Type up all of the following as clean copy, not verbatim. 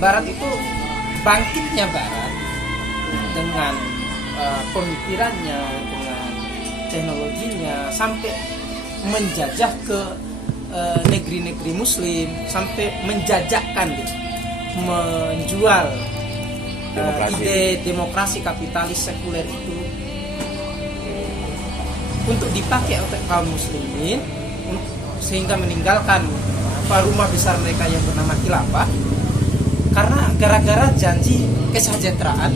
Barat itu bangkitnya Barat dengan pemikirannya, dengan teknologinya sampai menjajah ke negeri-negeri Muslim, sampai menjajakan gitu, menjual ide demokrasi kapitalis sekuler itu untuk dipakai oleh kaum muslimin sehingga meninggalkan rumah besar mereka yang bernama khilafah karena gara-gara janji kesejahteraan,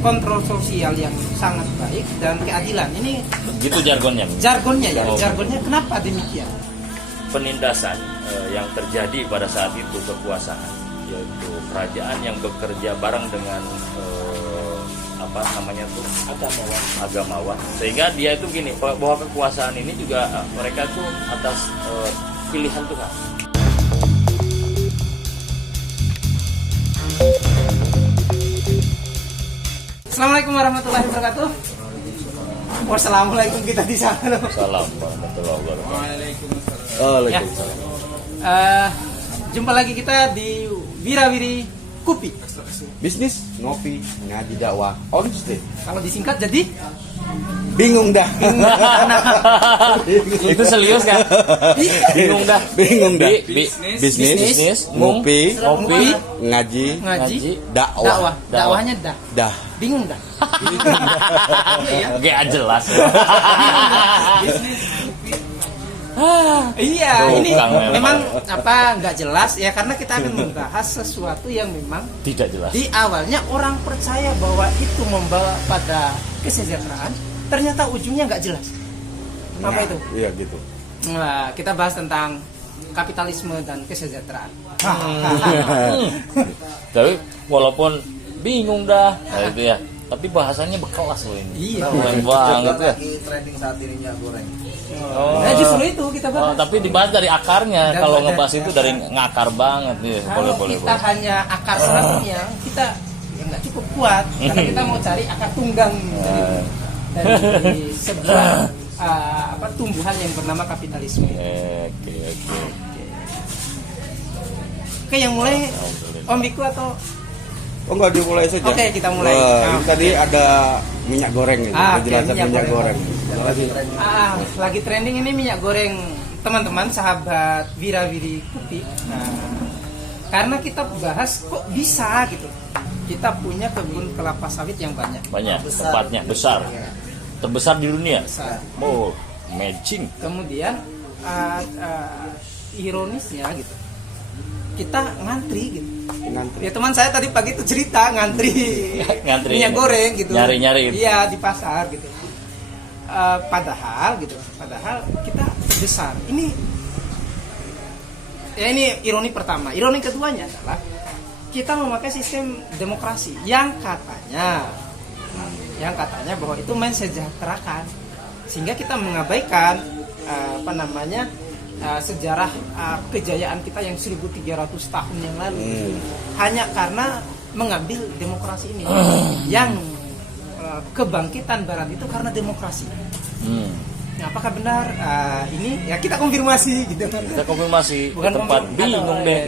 kontrol sosial yang sangat baik dan keadilan. Ini gitu jargonnya ya. Jargonnya kenapa demikian? Penindasan yang terjadi pada saat itu kekuasaan, yaitu kerajaan yang bekerja bareng dengan agamawan, sehingga dia itu gini, bahwa kekuasaan ini juga mereka tuh atas pilihan Tuhan. Assalamualaikum warahmatullahi wabarakatuh. Wassalamualaikum kita di sana. Salam warahmatullahi wabarakatuh. Waalaikumsalam. Jumpa lagi kita di Wirawiri Kupi. Bisnis, ngopi, ngaji dakwah, on stage. Kalau disingkat jadi Bingung dah. Itu serius kan? Bingung dah. Bisnis, ngopi, ngaji, dakwah. Dakwahnya dah. Bingung dah. Gak jelas. Iya, ini memang nggak jelas ya, karena kita akan membahas sesuatu yang memang tidak jelas. Di awalnya orang percaya bahwa itu membawa pada kesejahteraan, ternyata ujungnya nggak jelas. Apa itu? Iya gitu. Nah, kita bahas tentang kapitalisme dan kesejahteraan. Tapi walaupun bingung dah, itu ya. Tapi bahasanya berkelas loh ini. Iya. Keren banget ya. Lagi trending saat ini minyak goreng. Nah, justru itu kita bahas. Tapi dibahas dari akarnya. Kalau ngebahas itu dari ngakar banget ya. Kalau kita hanya akar seratnya, kita nggak cukup kuat karena kita mau cari akar tunggang dari sebuah tumbuhan yang bernama kapitalisme. Oke, yang mulai Om Biku atau Oh enggak, dimulai saja. Oke, kita mulai. Tadi ada minyak goreng gitu. Penjelasan minyak goreng. Lagi trending ini minyak goreng, teman-teman, sahabat Wirawiri Kupi. Karena kita bahas kok bisa gitu. Kita punya kebun kelapa sawit yang banyak. Tempatnya besar. Terbesar di dunia. Besar. Oh, matching. Kemudian ironisnya gitu, kita ngantri gitu. Ya, teman saya tadi pagi itu cerita ngantri minyak goreng gitu. Nyari-nyari gitu. Iya, di pasar gitu. Padahal kita besar. Ini ironi pertama. Ironi keduanya adalah kita memakai sistem demokrasi yang katanya bahwa itu mensejahterakan, sehingga kita mengabaikan sejarah kejayaan kita yang 1300 tahun yang lalu, hanya karena mengambil demokrasi ini yang kebangkitan Barat itu karena demokrasi. Nah, apakah benar ini? Ya kita konfirmasi gitu. Kita konfirmasi. Bukan tempat bingung deh.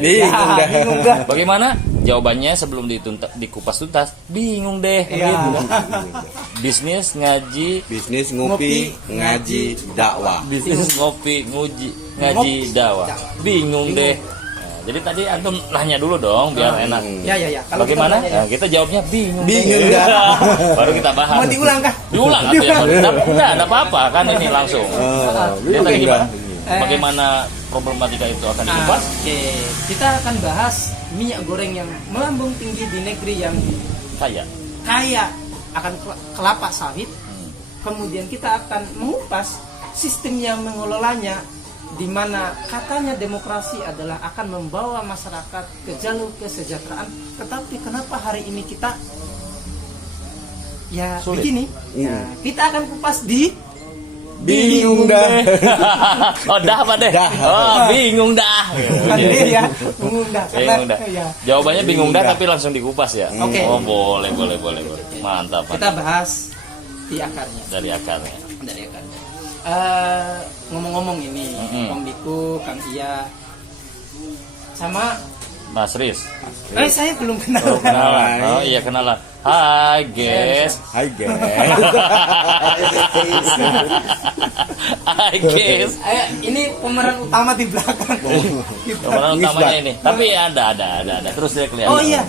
Bingung dah. Bagaimana? Jawabannya sebelum dikupas tuntas, bingung deh. Bisnis, ngopi, ngaji, dakwah. Bisnis, ngopi, ngaji, dakwah. Bingung deh. Jadi tadi antum nanya dulu dong biar enak. Ya. Kalau bagaimana? Kita jawabnya bingung dah. Baru kita bahas. Mau diulang kah? Diulang ya. Enggak ada apa-apa kan ini langsung. Jadi tadi gimana? Bagaimana problematika itu akan dikupas? Oke, kita akan bahas minyak goreng yang melambung tinggi di negeri yang kaya akan kelapa sawit. Kemudian kita akan mengupas sistem yang mengelolanya, di mana katanya demokrasi adalah akan membawa masyarakat ke jalur kesejahteraan, tetapi kenapa hari ini kita sulit. Begini? Ya, kita akan kupas di bingung dah. Oh, dah apa deh? Bingung dah. Bingung dah. Jawabannya bingung dah tapi langsung dikupas ya. Oke. Oh, boleh. Mantap. Kita bahas di akarnya. Dari akarnya. Ngomong-ngomong ini, Om Biku, Kang Iya, sama Mas Riz. Saya belum kenal. Oh, kenalan. Oh iya kenalan. Hai guys. Hai guys. Hai guys. Ini pemeran utama di belakang. Pemeran utamanya ini. Tapi ada. Terus dia kelihatan. Oh iya.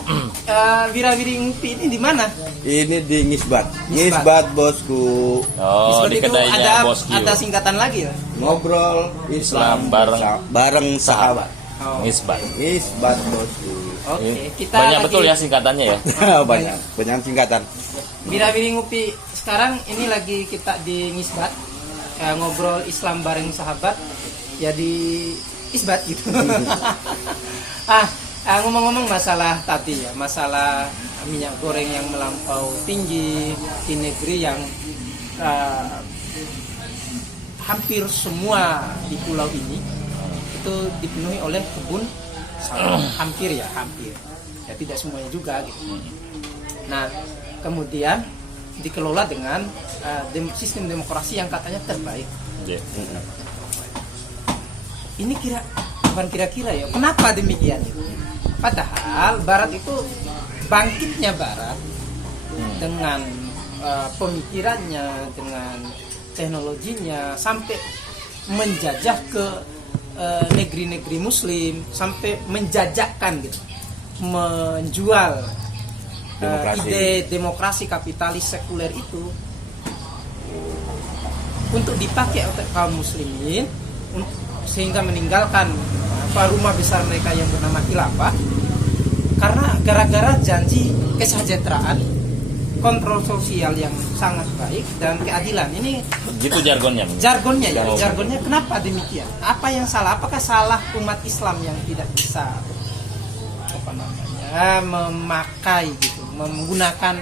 Wira-wiri Ngupi ini di mana? Ini di Ngisbat. Ngisbat bosku. Oh, di Itu kedainya Bos Q. ada singkatan lagi ya? Ngobrol Islam bareng sahabat. Oh. Ngisbat. Ngisbat bosku. Oke, kita Banyak lagi betul ya singkatannya ya. banyak singkatan. Wira-wiri Ngupi sekarang ini lagi kita di Ngisbat, ngobrol Islam bareng sahabat ya di Isbat gitu. Ngomong-ngomong masalah tadi ya, masalah minyak goreng yang melampau tinggi di negeri yang hampir semua di pulau ini itu dipenuhi oleh kebun sawit. hampir ya tidak semuanya juga gitu. Nah kemudian dikelola dengan sistem demokrasi yang katanya terbaik. Ini kira-kira ya kenapa demikian? Padahal Barat itu bangkitnya Barat dengan pemikirannya, dengan teknologinya sampai menjajah ke negeri-negeri Muslim, sampai menjajakan gitu, menjual ide demokrasi kapitalis sekuler itu untuk dipakai oleh kaum muslimin sehingga meninggalkan rumah besar mereka yang bernama khilafah karena gara-gara janji kesejahteraan, kontrol sosial yang sangat baik dan keadilan. Ini gitu jargonnya ya. Jargonnya kenapa demikian? Apa yang salah? Apakah salah umat Islam yang tidak bisa memakai gitu, menggunakan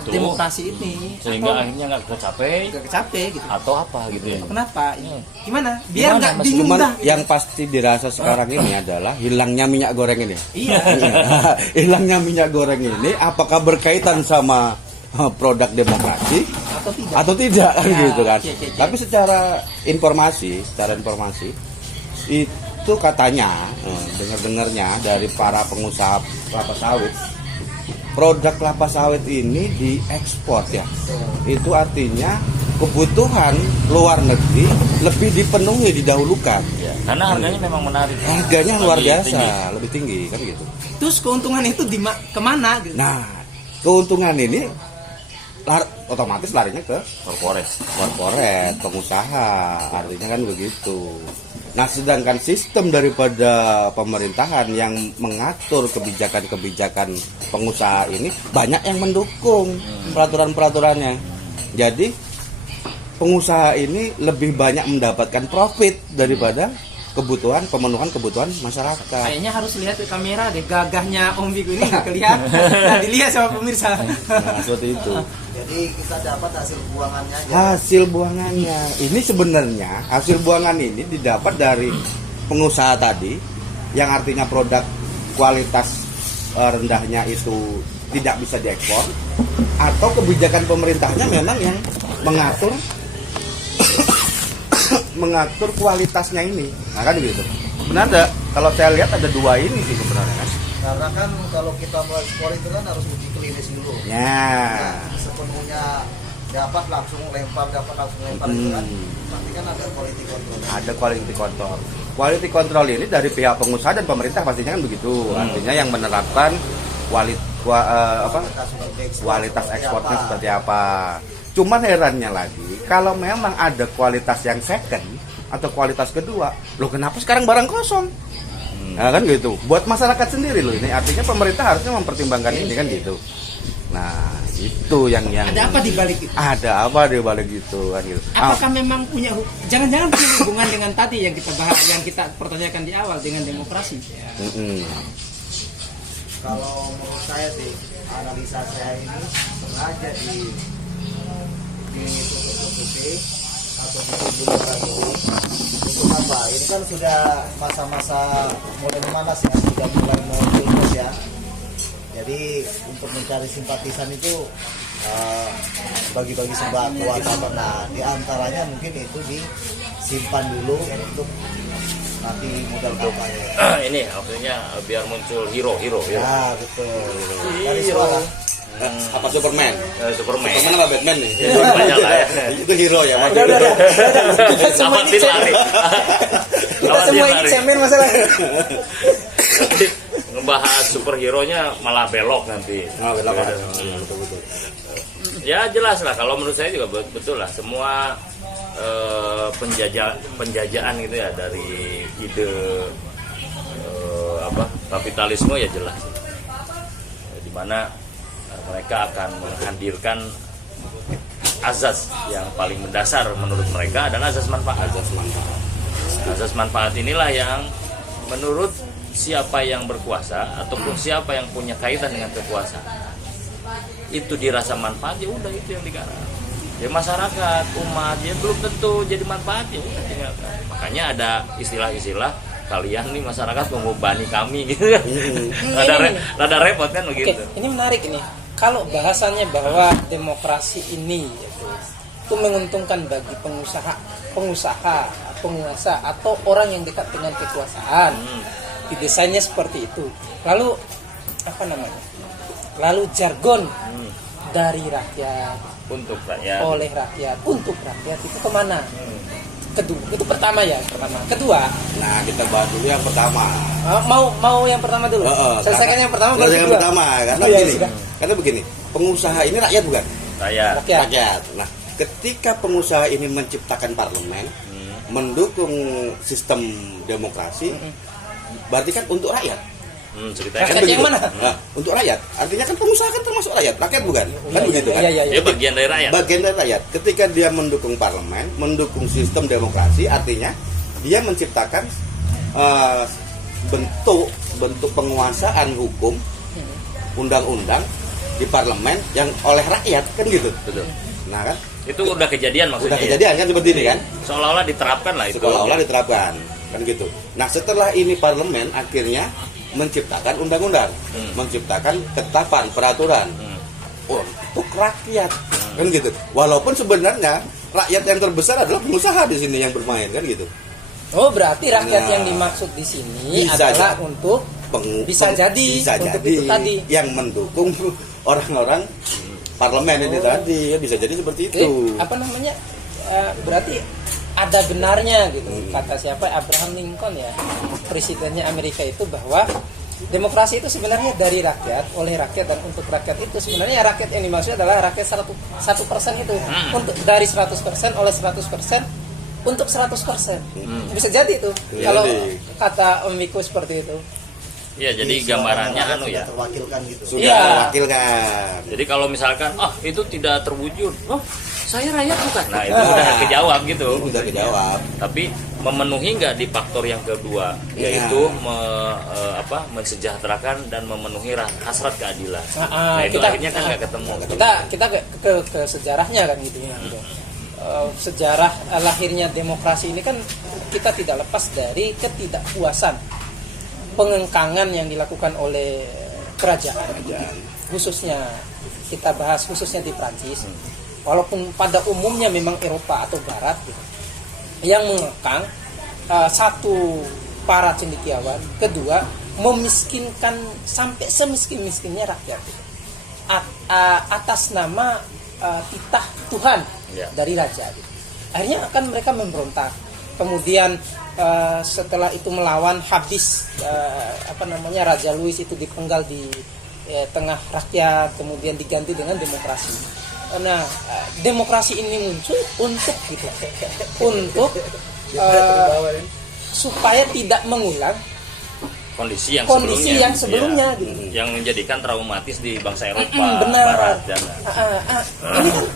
itu demokrasi ini sehingga akhirnya nggak kecapai gitu atau apa gitu ya? Kenapa ini? Gimana? Biar nggak bingung Cuman dah. yang pasti dirasa sekarang ini adalah hilangnya minyak goreng ini. Iya. Hilangnya minyak goreng ini apakah berkaitan sama produk demokrasi atau tidak kan Ya, gitu kan. okay. Tapi secara informasi itu katanya dengar-dengarnya dari para pengusaha kelapa sawit, produk kelapa sawit ini diekspor ya. Itu artinya kebutuhan luar negeri lebih dipenuhi, didahulukan ya, karena harganya memang menarik. Harganya luar biasa, lebih tinggi kan gitu. Terus keuntungan itu kemana gitu? Nah, keuntungan ini otomatis larinya ke Korporat, pengusaha, artinya kan begitu. Nah, sedangkan sistem daripada pemerintahan yang mengatur kebijakan-kebijakan pengusaha ini banyak yang mendukung peraturan-peraturannya. Jadi pengusaha ini lebih banyak mendapatkan profit daripada pemenuhan kebutuhan masyarakat. Kayaknya harus lihat ke kamera deh, gagahnya Om Vigo ini nggak kelihatan. Nah, dilihat sama pemirsa. Nah, seperti itu. Jadi kita dapat hasil buangannya aja. Hasil buangannya. Ini sebenarnya hasil buangan ini didapat dari pengusaha tadi, yang artinya produk kualitas rendahnya itu tidak bisa diekspor, atau kebijakan pemerintahnya memang yang mengatur kualitasnya ini. Nah kan gitu. Sebenarnya kalau saya lihat ada dua ini sih sebenarnya kan. Karena kan kalau kita mau ekspor itu kan harus uji klinis dulu. Ya. Sepenuhnya dapat langsung lempar itu kan. Nanti kan ada quality control. Ada quality control. Quality control ini dari pihak pengusaha dan pemerintah pastinya kan begitu. Artinya yang menerapkan kualitas ekspornya seperti apa. Cuman herannya lagi, kalau memang ada kualitas yang second atau kualitas kedua, loh kenapa sekarang barang kosong? Nah kan gitu. Buat masyarakat sendiri loh ini. Artinya pemerintah harusnya mempertimbangkan ini kan gitu. Nah itu yang ada apa di balik itu? Ada apa di balik itu kan gitu. Apakah memang punya jangan-jangan punya hubungan dengan tadi yang kita bahas, yang kita pertanyakan di awal dengan demokrasi? Ya. Kalau menurut saya sih, analisa saya ini sengaja ditutup-tutupi atau ditutup untuk apa? Ini kan sudah masa-masa mulai memanas ya, sudah mulai mau pilpres ya. Jadi untuk mencari simpatisan itu bagi-bagi sembako atau apa. Nah, di antaranya mungkin itu disimpan dulu untuk nanti modal kampanye. Ini maksudnya biar muncul hero. Ya betul. Dari Hero. suara. Apa Superman? Superman. Superman apa Batman nih? Banyak lah ya. Itu hero ya, Mas. Udah. Kita semua Amatin lari. Kita semua ini cemen masalahnya. Nanti ngebahas superhero-nya malah belok nanti. Oh, belok. Ya, Betul. ya jelas lah, kalau menurut saya juga betul lah, semua penjajaan gitu ya, dari ide kapitalisme ya jelas, di mana mereka akan menghadirkan azas yang paling mendasar menurut mereka adalah azas manfaat. Azas manfaat inilah yang menurut siapa yang berkuasa ataupun siapa yang punya kaitan dengan kekuasaan, itu dirasa manfaat, ya udah itu yang digarap. Ya masyarakat, umat, ya belum tentu jadi manfaat, ya udah tinggalkan. Makanya ada istilah-istilah, kalian nih masyarakat membebani kami gitu kan. Rada repot kan begitu. Oke, ini menarik ini. Kalau bahasannya bahwa demokrasi ini itu menguntungkan bagi pengusaha, atau orang yang dekat dengan kekuasaan, didesainnya seperti itu. Lalu Lalu jargon dari rakyat, untuk rakyat, oleh rakyat, untuk rakyat itu kemana? Kedua, itu pertama. Kedua, Nah, kita bahas dulu yang pertama. mau yang pertama dulu. Selesaikan yang pertama baru Selesaikan yang kedua. pertama, karena Oh, iya, begini. sudah. Karena begini, pengusaha ini rakyat bukan? rakyat. Rakyat. Nah, ketika pengusaha ini menciptakan parlemen, mendukung sistem demokrasi, berarti kan untuk rakyat. Ceritanya Rakyat kan yang begitu. mana? Nah, untuk rakyat. Artinya kan pengusaha kan termasuk rakyat bukan? Kan begitu kan? Iya. dia bagian dari rakyat. Bagian dari rakyat. Ketika dia mendukung parlemen, mendukung sistem demokrasi, artinya dia menciptakan bentuk penguasaan hukum, undang-undang di parlemen yang oleh rakyat, kan gitu. Betul. Nah kan, Itu udah kejadian maksudnya. udah kejadian kan seperti ini kan? Seolah-olah diterapkan lah itu. Seolah-olah diterapkan, kan gitu. Nah, setelah ini parlemen akhirnya menciptakan undang-undang, menciptakan ketetapan, peraturan untuk rakyat, kan gitu. Walaupun sebenarnya rakyat yang terbesar adalah pengusaha di sini yang bermain, kan gitu. Oh, berarti rakyat Nah, yang dimaksud di sini bisa adalah jadi. untuk bisa jadi untuk itu tadi. yang mendukung orang-orang parlemen ini tadi, ya bisa jadi seperti itu. Berarti ada benarnya gitu, kata siapa, Abraham Lincoln ya, presidennya Amerika itu, bahwa demokrasi itu sebenarnya dari rakyat, oleh rakyat, dan untuk rakyat. Itu sebenarnya rakyat yang dimaksud adalah rakyat 100% itu, untuk dari 100%, oleh 100%, untuk 100%. Bisa jadi itu kalau kata Om Miko seperti itu. Ya, jadi gambarannya ya. Terwakilkan gitu. Sudah Iya. terwakilkan. Jadi kalau misalkan itu tidak terwujud, saya rakyat bukan. Nah, itu udah kejawab gitu. Udah kejawab. Tapi memenuhi nggak di faktor yang kedua, yaitu mensejahterakan dan memenuhi hasrat keadilan. Nah, itu akhirnya kan nggak ketemu. Kita ke sejarahnya kan gitu ya. Sejarah lahirnya demokrasi ini kan kita tidak lepas dari ketidakpuasan, pengengkangan yang dilakukan oleh kerajaan. Khususnya kita bahas khususnya di Prancis, walaupun pada umumnya memang Eropa atau Barat gitu, yang mengekang, satu, para cendekiawan, kedua, memiskinkan sampai semiskin-miskinnya rakyat gitu. Atas nama titah Tuhan dari raja gitu. Akhirnya kan mereka memberontak, kemudian setelah itu melawan, habis Raja Louis itu dipenggal di tengah rakyat, kemudian diganti dengan demokrasi. Nah, demokrasi ini muncul untuk supaya tidak mengulang kondisi yang sebelumnya gitu. Yang menjadikan traumatis di bangsa Eropa benar. Barat dan ini kan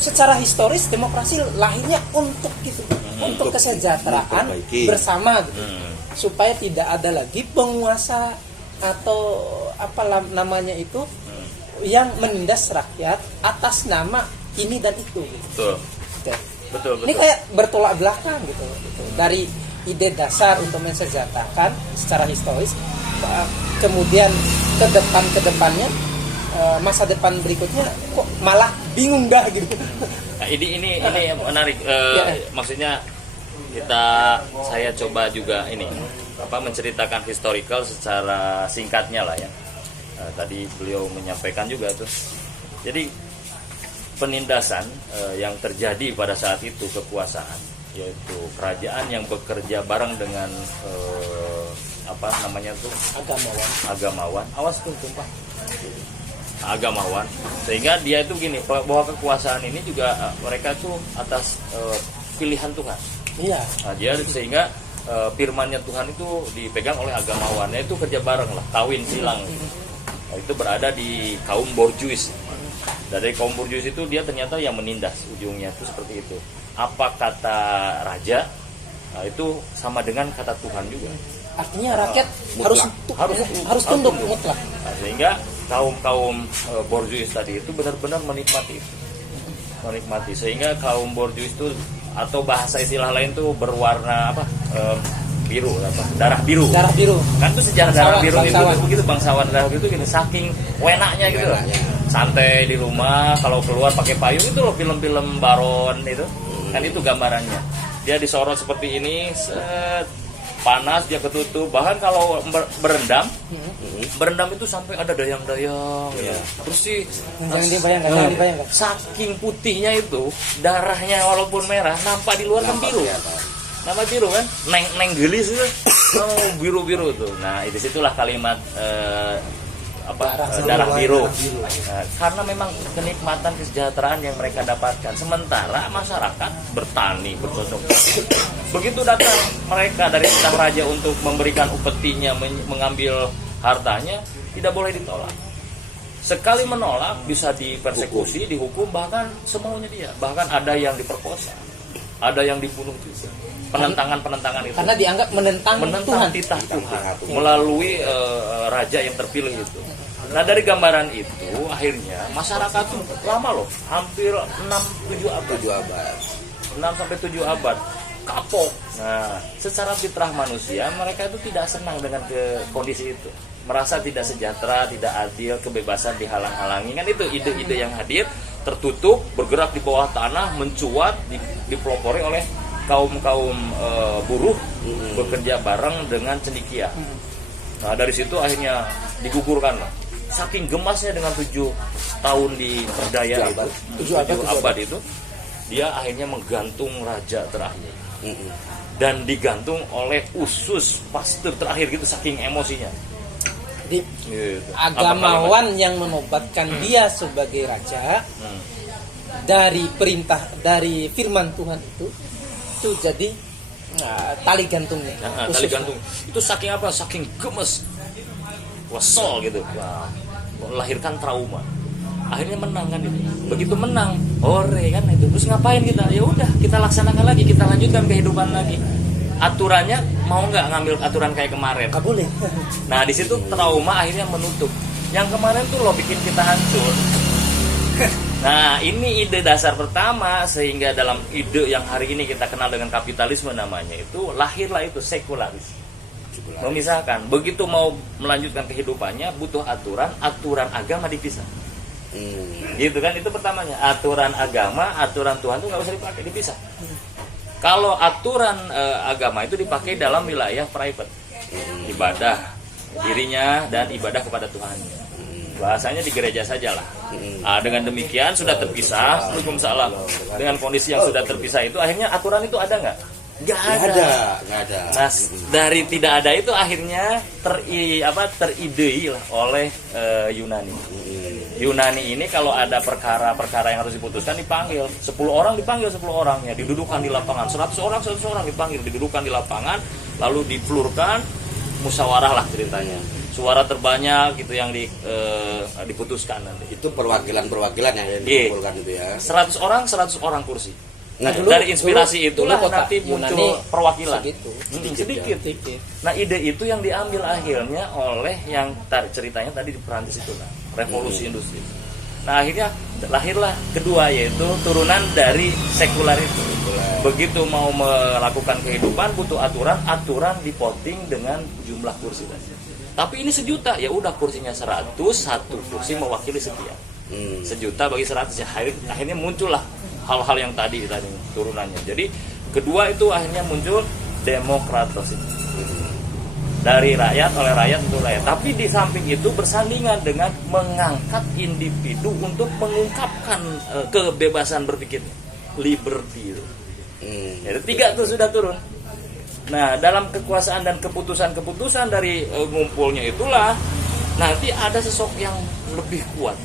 secara historis demokrasi lahirnya untuk gitu, untuk kesejahteraan bersama gitu. Supaya tidak ada lagi penguasa atau namanya itu yang menindas rakyat atas nama ini dan itu gitu. Betul. Ini kayak bertolak belakang gitu. Dari ide dasar untuk mensejahterakan secara historis, kemudian ke depannya masa depan berikutnya kok malah bingung dah gitu. Nah, ini menarik. Maksudnya saya coba juga ini menceritakan historical secara singkatnya lah ya. Tadi beliau menyampaikan juga tuh. Jadi penindasan yang terjadi pada saat itu kekuasaan, yaitu kerajaan yang bekerja bareng dengan agamawan. Awas tuh tumpah. Agamawan, sehingga dia itu gini, bahwa kekuasaan ini juga mereka tuh atas pilihan Tuhan. Iya. Nah, dia sehingga firmannya Tuhan itu dipegang oleh agamawan, itu kerja bareng lah, kawin silang. Nah, itu berada di kaum borjuis. Dari kaum borjuis itu dia ternyata yang menindas, ujungnya itu seperti itu. Apa kata raja, nah, itu sama dengan kata Tuhan juga. Artinya rakyat harus tunduk mutlak. Nah, sehingga kaum borjuis tadi itu benar-benar menikmati itu. Sehingga kaum borjuis itu, atau bahasa istilah lain tuh berwarna biru, darah biru kan, itu sejarah darah biru itu begitu, bangsawan darah biru itu gini, saking wenaknya gitu loh. Santai di rumah, kalau keluar pakai payung, itu loh film-film Baron itu kan, itu gambarannya. Dia disorot seperti ini, panas, dia ketutup, bahkan kalau berendam itu sampai ada dayang-dayang ya. Terus sih jangan dibayangkan, saking putihnya itu, darahnya walaupun merah nampak di luar kan biru. Nama biru kan, neng gelis itu, biru tuh. Nah, di situlah kalimat darah biru. Nah, karena memang kenikmatan kesejahteraan yang mereka dapatkan, sementara masyarakat bertani, bercocok. Begitu datang mereka dari sang raja untuk memberikan upetinya, mengambil hartanya, tidak boleh ditolak. Sekali menolak bisa dipersekusi, dihukum, bahkan semaunya dia. Bahkan ada yang diperkosa, ada yang dibunuh juga. Penentangan itu karena dianggap menentang Tuhan. Titah Tuhan melalui raja yang terpilih itu. Nah, dari gambaran itu akhirnya masyarakat tuh lama loh, hampir 6-7 abad kapok. Nah, secara fitrah manusia mereka itu tidak senang dengan kondisi itu, merasa tidak sejahtera, tidak adil, kebebasan dihalang-halangi. Kan itu ide-ide yang hadir, tertutup, bergerak di bawah tanah, mencuat, dipelopori oleh kaum buruh, bekerja bareng dengan cendekia. Nah, dari situ akhirnya digugurkan lah. Saking gemasnya dengan 7 tahun di perdaya itu, 7 abad itu, dia akhirnya menggantung raja terakhir. Dan digantung oleh usus pastor terakhir gitu, saking emosinya. Jadi agamawan yang menobatkan dia sebagai raja dari perintah, dari firman Tuhan itu jadi tali gantungnya. Tali gantung itu saking apa? Saking gemes, kesel gitu, melahirkan trauma. Akhirnya menang kan itu. Begitu menang, kan itu. Terus ngapain kita? Ya udah, kita laksanakan lagi, kita lanjutkan kehidupan lagi. Aturannya mau nggak ngambil aturan kayak kemarin? Nggak boleh. Nah, di situ trauma akhirnya menutup. Yang kemarin tuh lo bikin kita hancur. Nah, ini ide dasar pertama, sehingga dalam ide yang hari ini kita kenal dengan kapitalisme namanya itu, lahirlah itu sekularis. Memisahkan. Begitu mau melanjutkan kehidupannya, butuh aturan agama dipisah. Gitu kan, itu pertamanya. Aturan agama, aturan Tuhan itu nggak usah dipakai, dipisah. Kalau aturan agama itu dipakai dalam wilayah private, ibadah dirinya dan ibadah kepada Tuhannya. Bahasanya di gereja sajalah. Nah, dengan demikian sudah terpisah. Waalaikumsalam. Dengan kondisi yang sudah terpisah itu, akhirnya aturan itu ada nggak? Nggak ada. Nah, dari tidak ada itu akhirnya teridei lah oleh Yunani. Yunani ini kalau ada perkara-perkara yang harus diputuskan dipanggil 10 orang, ya, didudukkan di lapangan. 100 orang dipanggil, didudukkan di lapangan, lalu diflurkan, musyawarah lah ceritanya. Suara terbanyak gitu yang diputuskan nanti. Itu perwakilan yang dikumpulkan itu ya. 100 orang kursi. Nah, dari inspirasi itulah nanti muncul perwakilan. Sedikit. Nah, ide itu yang diambil akhirnya oleh yang ceritanya tadi di Perancis itu, revolusi industri. Nah, akhirnya lahirlah kedua, yaitu turunan dari sekular itu. Begitu mau melakukan kehidupan butuh aturan dipoting dengan jumlah kursi tadi. Tapi ini 1 juta, ya udah kursinya 100, satu kursi mewakili sekian. 1 juta bagi 100 ya, akhirnya muncullah hal-hal yang tadi turunannya. Jadi Kedua itu akhirnya muncul demokrasi dari rakyat, oleh rakyat untuk rakyat. Tapi di samping itu bersandingan dengan mengangkat individu untuk mengungkapkan kebebasan berpikir, liberty itu. Jadi 3 itu sudah turun. Nah, dalam kekuasaan dan keputusan-keputusan dari ngumpulnya itulah nanti ada sosok yang lebih kuat.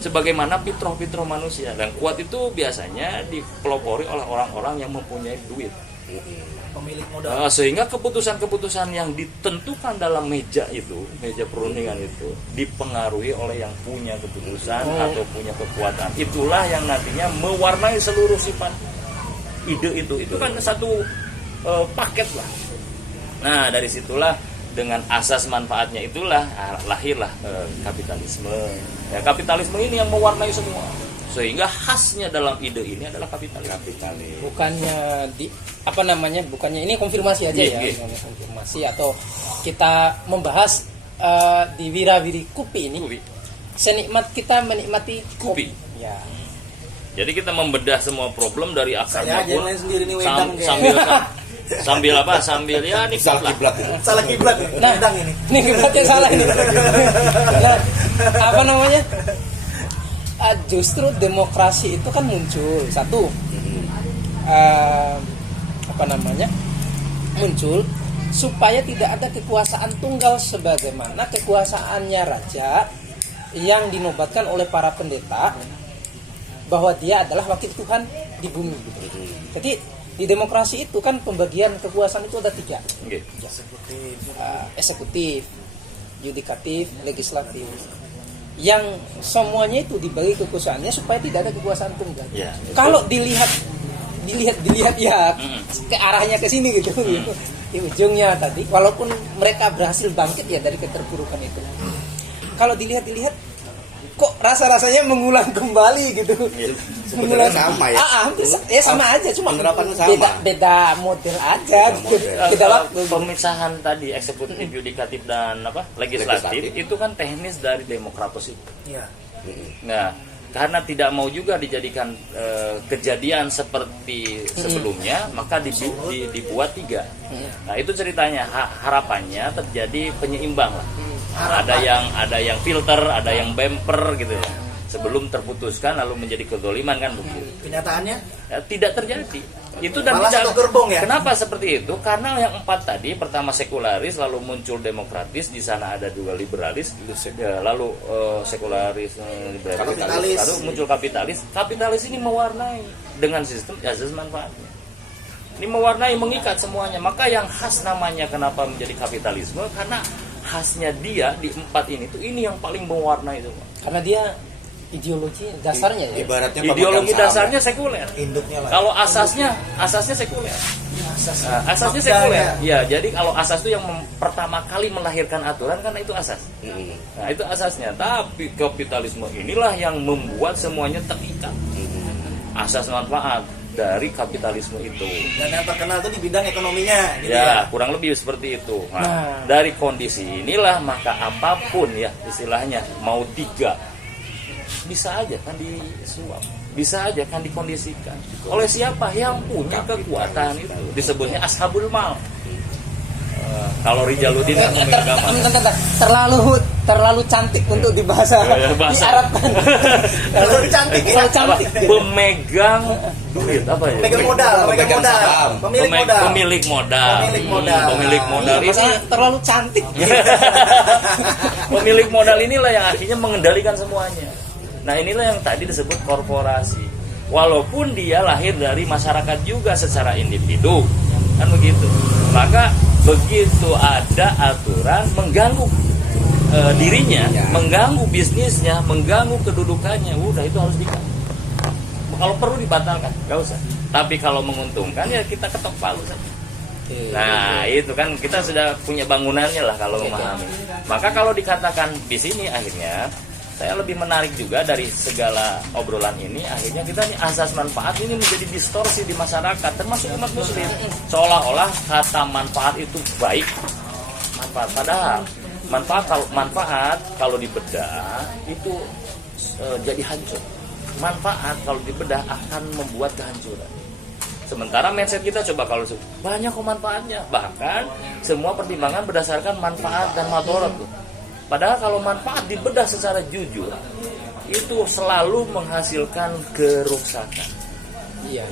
Sebagaimana fitrah-fitrah manusia, dan kuat itu biasanya dipelopori oleh orang-orang yang mempunyai duit, Pemilik modal. sehingga keputusan-keputusan yang ditentukan dalam meja itu, meja perundingan itu, dipengaruhi oleh yang punya keputusan atau punya kekuatan. Itulah yang nantinya mewarnai seluruh sifat ide itu. Itu kan satu paket lah. Nah, dari situlah dengan asas manfaatnya itulah lahirlah kapitalisme. Ya, kapitalisme ini yang mewarnai semua. Sehingga khasnya dalam ide ini adalah kapitalis. Bukannya bukannya ini konfirmasi aja ya, konfirmasi atau kita membahas di Wirawiri Kopi ini. Senikmat kita menikmati kopi. Ya. Jadi kita membedah semua problem dari akar Saya aja main sendiri nih wedang sambil apa? Sambil ya nikmat lah. Salah kiblat nih. Nah, Wedang ini. Ini kiblatnya salah ini. Nah, apa namanya? Justru demokrasi itu kan muncul satu. Muncul supaya tidak ada kekuasaan tunggal sebagaimana kekuasaannya raja yang dinobatkan oleh para pendeta bahwa dia adalah wakil Tuhan di bumi. Jadi di demokrasi itu kan pembagian kekuasaan itu ada 3. Eksekutif, yudikatif, legislatif. Yang semuanya itu dibagi kekuasaannya supaya tidak ada kekuasaan tunggal. Ya, kalau dilihat ya ke arahnya ke sini gitu. Di ujungnya tadi walaupun mereka berhasil bangkit ya dari keterpurukan itu. Kalau dilihat kok rasa-rasanya mengulang kembali gitu. Sebenarnya sama ya. Hampir sama aja, cuma penerapannya sama. Beda model aja. Beda waktu. Pemisahan tadi eksekutif, yudikatif dan legislatif itu kan teknis dari demokrasi itu. Iya. Nah, karena tidak mau juga dijadikan kejadian seperti sebelumnya, maka dibuat 3. Nah, itu ceritanya. Harapannya terjadi penyeimbang lah. Ada yang filter, ada yang bumper gitu ya. Sebelum terputuskan lalu menjadi kezaliman kan begitu. Kenyataannya tidak terjadi. Itu dan malah tidak. satu gerbong ya. Kenapa seperti itu? Karena yang 4 tadi, pertama sekularis, lalu muncul demokratis, di sana ada juga liberalis, lalu sekularis, Kapitalis. lalu muncul kapitalis. Kapitalis ini mewarnai dengan sistem asas manfaatnya. Ini mewarnai, mengikat semuanya. Maka yang khas namanya kenapa menjadi kapitalisme? Karena khasnya dia di 4 ini tuh ini yang paling mewarnai itu. Karena dia ideologi dasarnya ya. Ibaratnya Ideologi dasarnya sekuler. induknya lah. Kalau asasnya sekuler. Asasnya sekuler. Ya, jadi kalau asas itu yang pertama kali melahirkan aturan karena itu asas. Nah, itu asasnya. Tapi kapitalisme inilah yang membuat semuanya terikat. Asas manfaat dari kapitalisme itu. Dan yang terkenal itu di bidang ekonominya gitu Ya, kurang lebih seperti itu. Nah, dari kondisi inilah maka apapun ya istilahnya mau 3 bisa aja kan disuap, bisa aja kan dikondisikan. Oleh siapa? Yang punya kekuatan itu. Disebutnya ashabul mal. Kalau Rijaluddin kan terlalu cantik untuk dibahasa diarabkan. Terlalu cantik. Pemegang duit apa ya? Pemilik modal. Pemilik modal ini terlalu cantik. Pemilik modal inilah yang akhirnya mengendalikan semuanya. Nah, inilah yang tadi disebut korporasi. Walaupun dia lahir dari masyarakat juga secara individu, kan begitu. Maka begitu ada aturan mengganggu dirinya, mengganggu bisnisnya, mengganggu kedudukannya, udah itu harus dikat. Kalau perlu dibatalkan, nggak usah. Tapi kalau menguntungkan ya kita ketok palu saja. Nah, itu kan kita sudah punya bangunannya lah kalau memahami. Maka kalau dikatakan di sini akhirnya saya lebih menarik juga dari segala obrolan ini, akhirnya kita nih asas manfaat ini menjadi distorsi di masyarakat, termasuk umat muslim. Seolah-olah kata manfaat itu baik. Padahal manfaat kalau dibedah itu jadi hancur. Manfaat kalau dibedah akan membuat kehancuran. Sementara mindset kita coba kalau banyak kok manfaatnya. Bahkan semua pertimbangan berdasarkan manfaat dan madharat tuh. Padahal kalau manfaat dibedah secara jujur itu selalu menghasilkan kerusakan. Iya.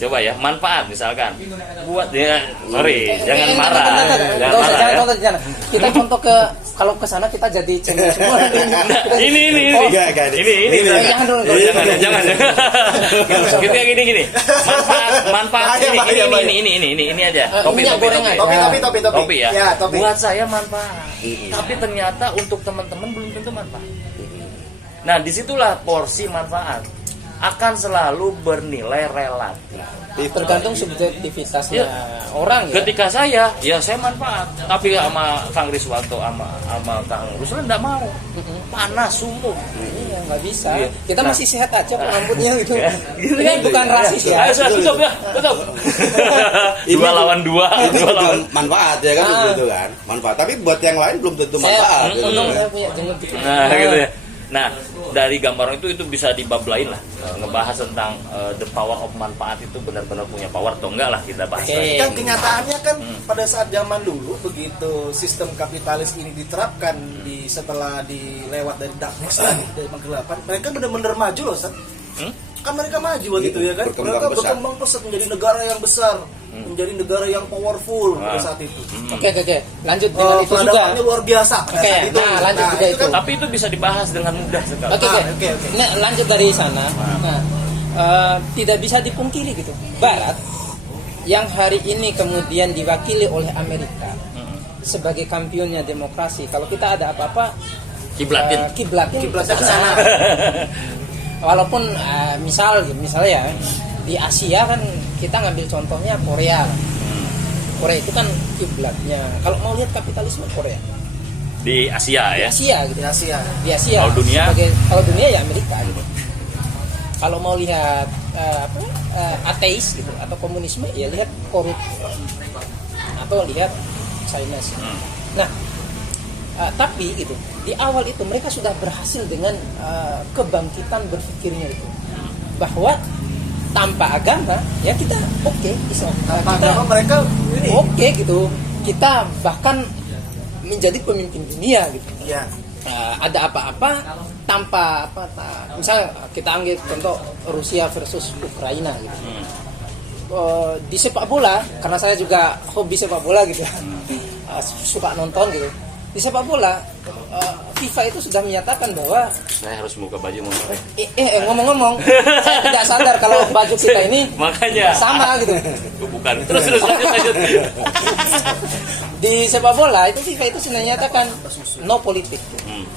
Coba ya, manfaat misalkan buat ya, sorry, jangan marah. Jangan. Kita contoh ke kalau ke sana kita jadi cengeng semua. Ini. Jangan dulu. Jangan. Kita gini. Manfaat ini aja. Topi ya. Ya, topi. Buat saya manfaat. Tapi ternyata untuk teman-teman belum tentu manfaat. Nah, disitulah porsi manfaat akan selalu bernilai relatif. Tergantung subjektivitasnya orang ya. Ketika saya manfaat, tapi sama Kang Riswanto sama Kang Ruslan enggak mau. Panas sumuk. Iya, enggak bisa. Iya. Kita masih sehat aja kok rambutnya gitu. Gitu Ini kan? bukan rasis ya. Ayo, tutup. 2 lawan 2. Itu juga manfaat ya kan gitu kan. Manfaat, tapi buat yang lain belum tentu manfaat. gitu kan. Saya punya jenggot gitu. Nah, gitu ya. Nah, dari gambaran itu bisa dibab lain lah, ngebahas tentang the power of manfaat itu benar-benar punya power atau enggak lah kita bahas. Kan kenyataannya kan pada saat zaman dulu begitu sistem kapitalis ini diterapkan setelah dilewat dari darkness dari penggelapan, mereka benar-benar maju loh, Ustaz. Kan mereka maju begitu ya kan? Mereka berkembang pesat menjadi negara yang besar, menjadi negara yang powerful pada saat itu. Oke. Lanjut dengan itu juga. Peradabannya luar biasa pada saat itu. Nah, lanjut juga itu. Tapi itu bisa dibahas dengan mudah sekali. Oke. Nah, lanjut dari sana. Nah, tidak bisa dipungkiri gitu. Barat yang hari ini kemudian diwakili oleh Amerika sebagai kampionnya demokrasi. Kalau kita ada apa-apa, kiblatnya ke sana. Walaupun misalnya di Asia kan kita ngambil contohnya Korea. Korea itu kan kiblatnya. Kalau mau lihat kapitalisme Korea. Di Asia ya. Di Asia. Kalau dunia ya Amerika gitu. Kalau mau lihat ateis gitu atau komunisme ya lihat korup atau lihat China. Nah, tapi gitu di awal itu mereka sudah berhasil dengan kebangkitan berpikirnya itu bahwa tanpa agama ya kita tanpa agama mereka gitu, kita bahkan menjadi pemimpin dunia gitu ya. Ada apa-apa tanpa misalnya kita ambil contoh Rusia versus Ukraina gitu. Di sepak bola, karena saya juga hobi sepak bola gitu, suka nonton gitu. Di sepak bola, FIFA itu sudah menyatakan bahwa saya harus buka baju ngomong-ngomong, saya tidak sadar kalau baju kita ini makanya sama gitu. Bukan. Terus lanjut. Di sepak bola itu FIFA itu sudah menyatakan no politik.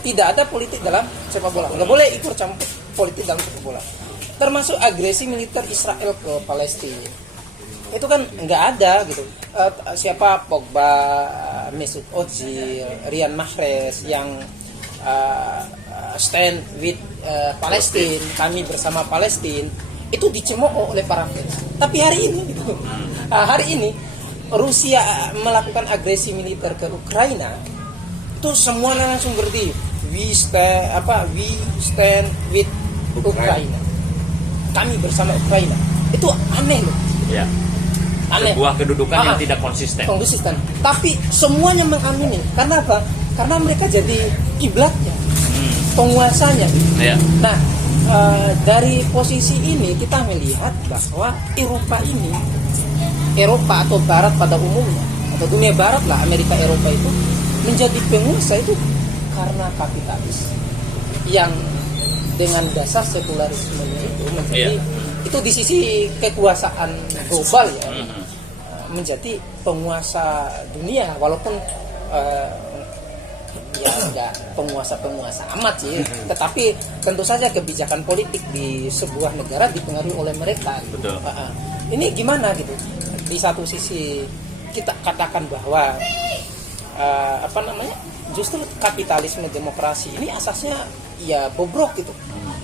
Tidak ada politik dalam sepak bola. Nggak boleh ikut campur politik dalam sepak bola. Termasuk agresi militer Israel ke Palestina. Itu kan nggak ada gitu. Siapa Pogba, Mesut Ozil, Riyad Mahrez yang stand with Palestine, kami bersama Palestine, itu dicemooh oleh para fans. Tapi hari ini Rusia melakukan agresi militer ke Ukraina, itu semua langsung ngerti we stand with Ukraina. Kami bersama Ukraina. Itu aneh loh. Ya. Sebuah kedudukan yang tidak konsisten. Tapi semuanya mengamini. Karena apa? Karena mereka jadi kiblatnya, penguasanya. Ya. Nah, dari posisi ini kita melihat bahwa Eropa atau Barat pada umumnya, atau dunia Barat lah, Amerika Eropa itu menjadi penguasa itu karena kapitalis yang dengan dasar sekularisme itu menjadi itu di sisi kekuasaan global ya, menjadi penguasa dunia, walaupun ya enggak penguasa amat sih, tetapi tentu saja kebijakan politik di sebuah negara dipengaruhi oleh mereka. Betul. Ini gimana gitu? Di satu sisi kita katakan bahwa justru kapitalisme demokrasi ini asasnya ya bobrok gitu.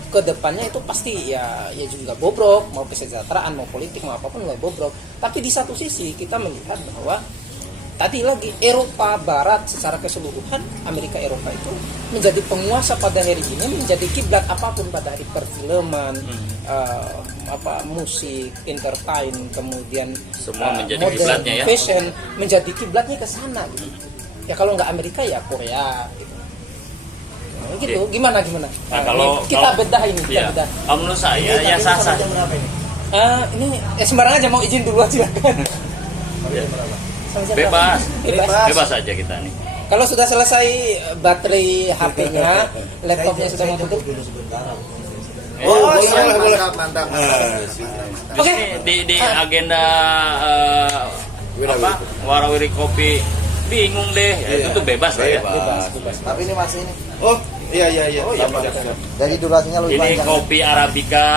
Kedepannya itu pasti ya juga bobrok, mau kesejahteraan, mau politik, mau apapun nggak bobrok. Tapi di satu sisi kita melihat bahwa tadi lagi Eropa Barat secara keseluruhan, Amerika Eropa itu menjadi penguasa pada hari ini, menjadi kiblat apapun pada hari perfilman, musik, entertain, kemudian semua menjadi modern, kiblatnya ya. fashion menjadi kiblatnya ke sana gitu. Ya kalau nggak Amerika ya Korea gitu. Nah, gitu. Gimana? Nah, kalau kita bedah ini, kita iya. bedah. Menurut saya ya sah-sah. Jam berapa ini? Ini sembarang aja, mau izin dulu aja. Ya. Sampai jam Bebas. berapa? Bebas aja kita nih. Kalau sudah selesai baterai HP-nya, laptopnya sudah mau tutup. Dulu sebentar. Boleh. Mantap. Oke. Di agenda warawiri kopi bingung deh. Ya, itu tuh bebas lah ya. Bebas. Tapi ini masih ini. Oh, iya. Oh iya. Jadi durasinya lebih Ini panjang. kopi Arabica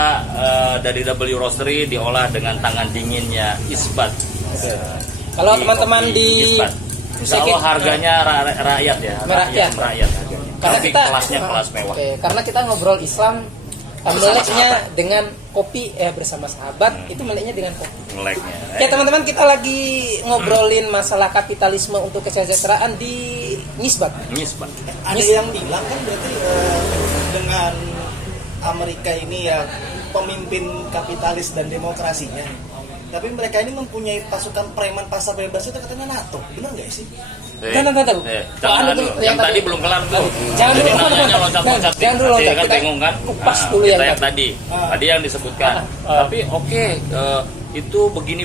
dari W Roastery diolah dengan tangan dinginnya Isbat. Kalau Di teman-teman kopi di Isbat. Kalau harganya rakyat ya, Rakyat. harganya. karena Tapi kita kelasnya kelas mewah. Oke, karena kita ngobrol Islam, meleknya dengan kopi bersama sahabat, itu meleknya dengan kopi. Meleknya. Ya teman-teman, kita lagi ngobrolin masalah kapitalisme untuk kesejahteraan di Nisbat. Isbat. Ada yang bilang kan berarti dengan Amerika ini ya pemimpin kapitalis dan demokrasinya, tapi mereka ini mempunyai pasukan preman pasar bebas itu katanya NATO, benar nggak sih? Jangan. Jangan dulu. Yang tadi belum kelar tuh. Jangan Jadi dulu, nanya loncat-loncat. jangan dulu Tadi loncat. kan Kita bingung kan? kupas Nah, dulu kita yang yang tadi. Tadi yang disebutkan. Tapi oke, itu begini.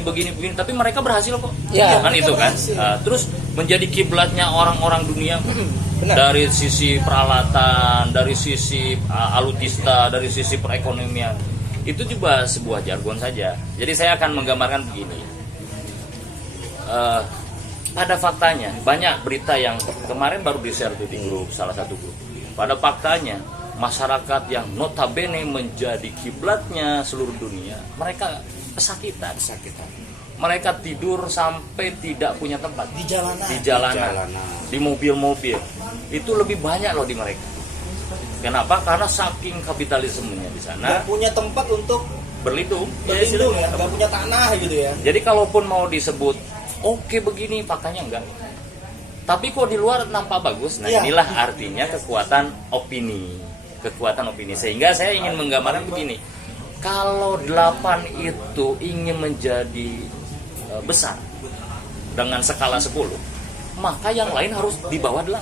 Tapi mereka berhasil kok. Ya, Kan itu kan. berhasil. Terus menjadi kiblatnya orang-orang dunia. Benar. Dari sisi peralatan, dari sisi alutista, dari sisi perekonomian. Itu juga sebuah jargon saja. Jadi saya akan menggambarkan begini. Pada faktanya banyak berita yang kemarin baru di-share tuh di grup, salah satu grup. Pada faktanya masyarakat yang notabene menjadi kiblatnya seluruh dunia, mereka kesakitan. Mereka tidur sampai tidak punya tempat Di jalanan. di jalanan, di mobil-mobil. Itu lebih banyak loh di mereka. Kenapa? Karena saking kapitalismenya di sana Nggak punya tempat untuk berlindung. berlindung ya, nggak punya tanah gitu ya. Jadi kalaupun mau disebut oke begini, faktanya enggak. Tapi kok di luar nampak bagus. Nah, Iya. inilah artinya kekuatan opini. Sehingga saya ingin menggambarkan begini. Kalau 8 itu ingin menjadi besar dengan skala 10, maka yang lain harus di bawah 8.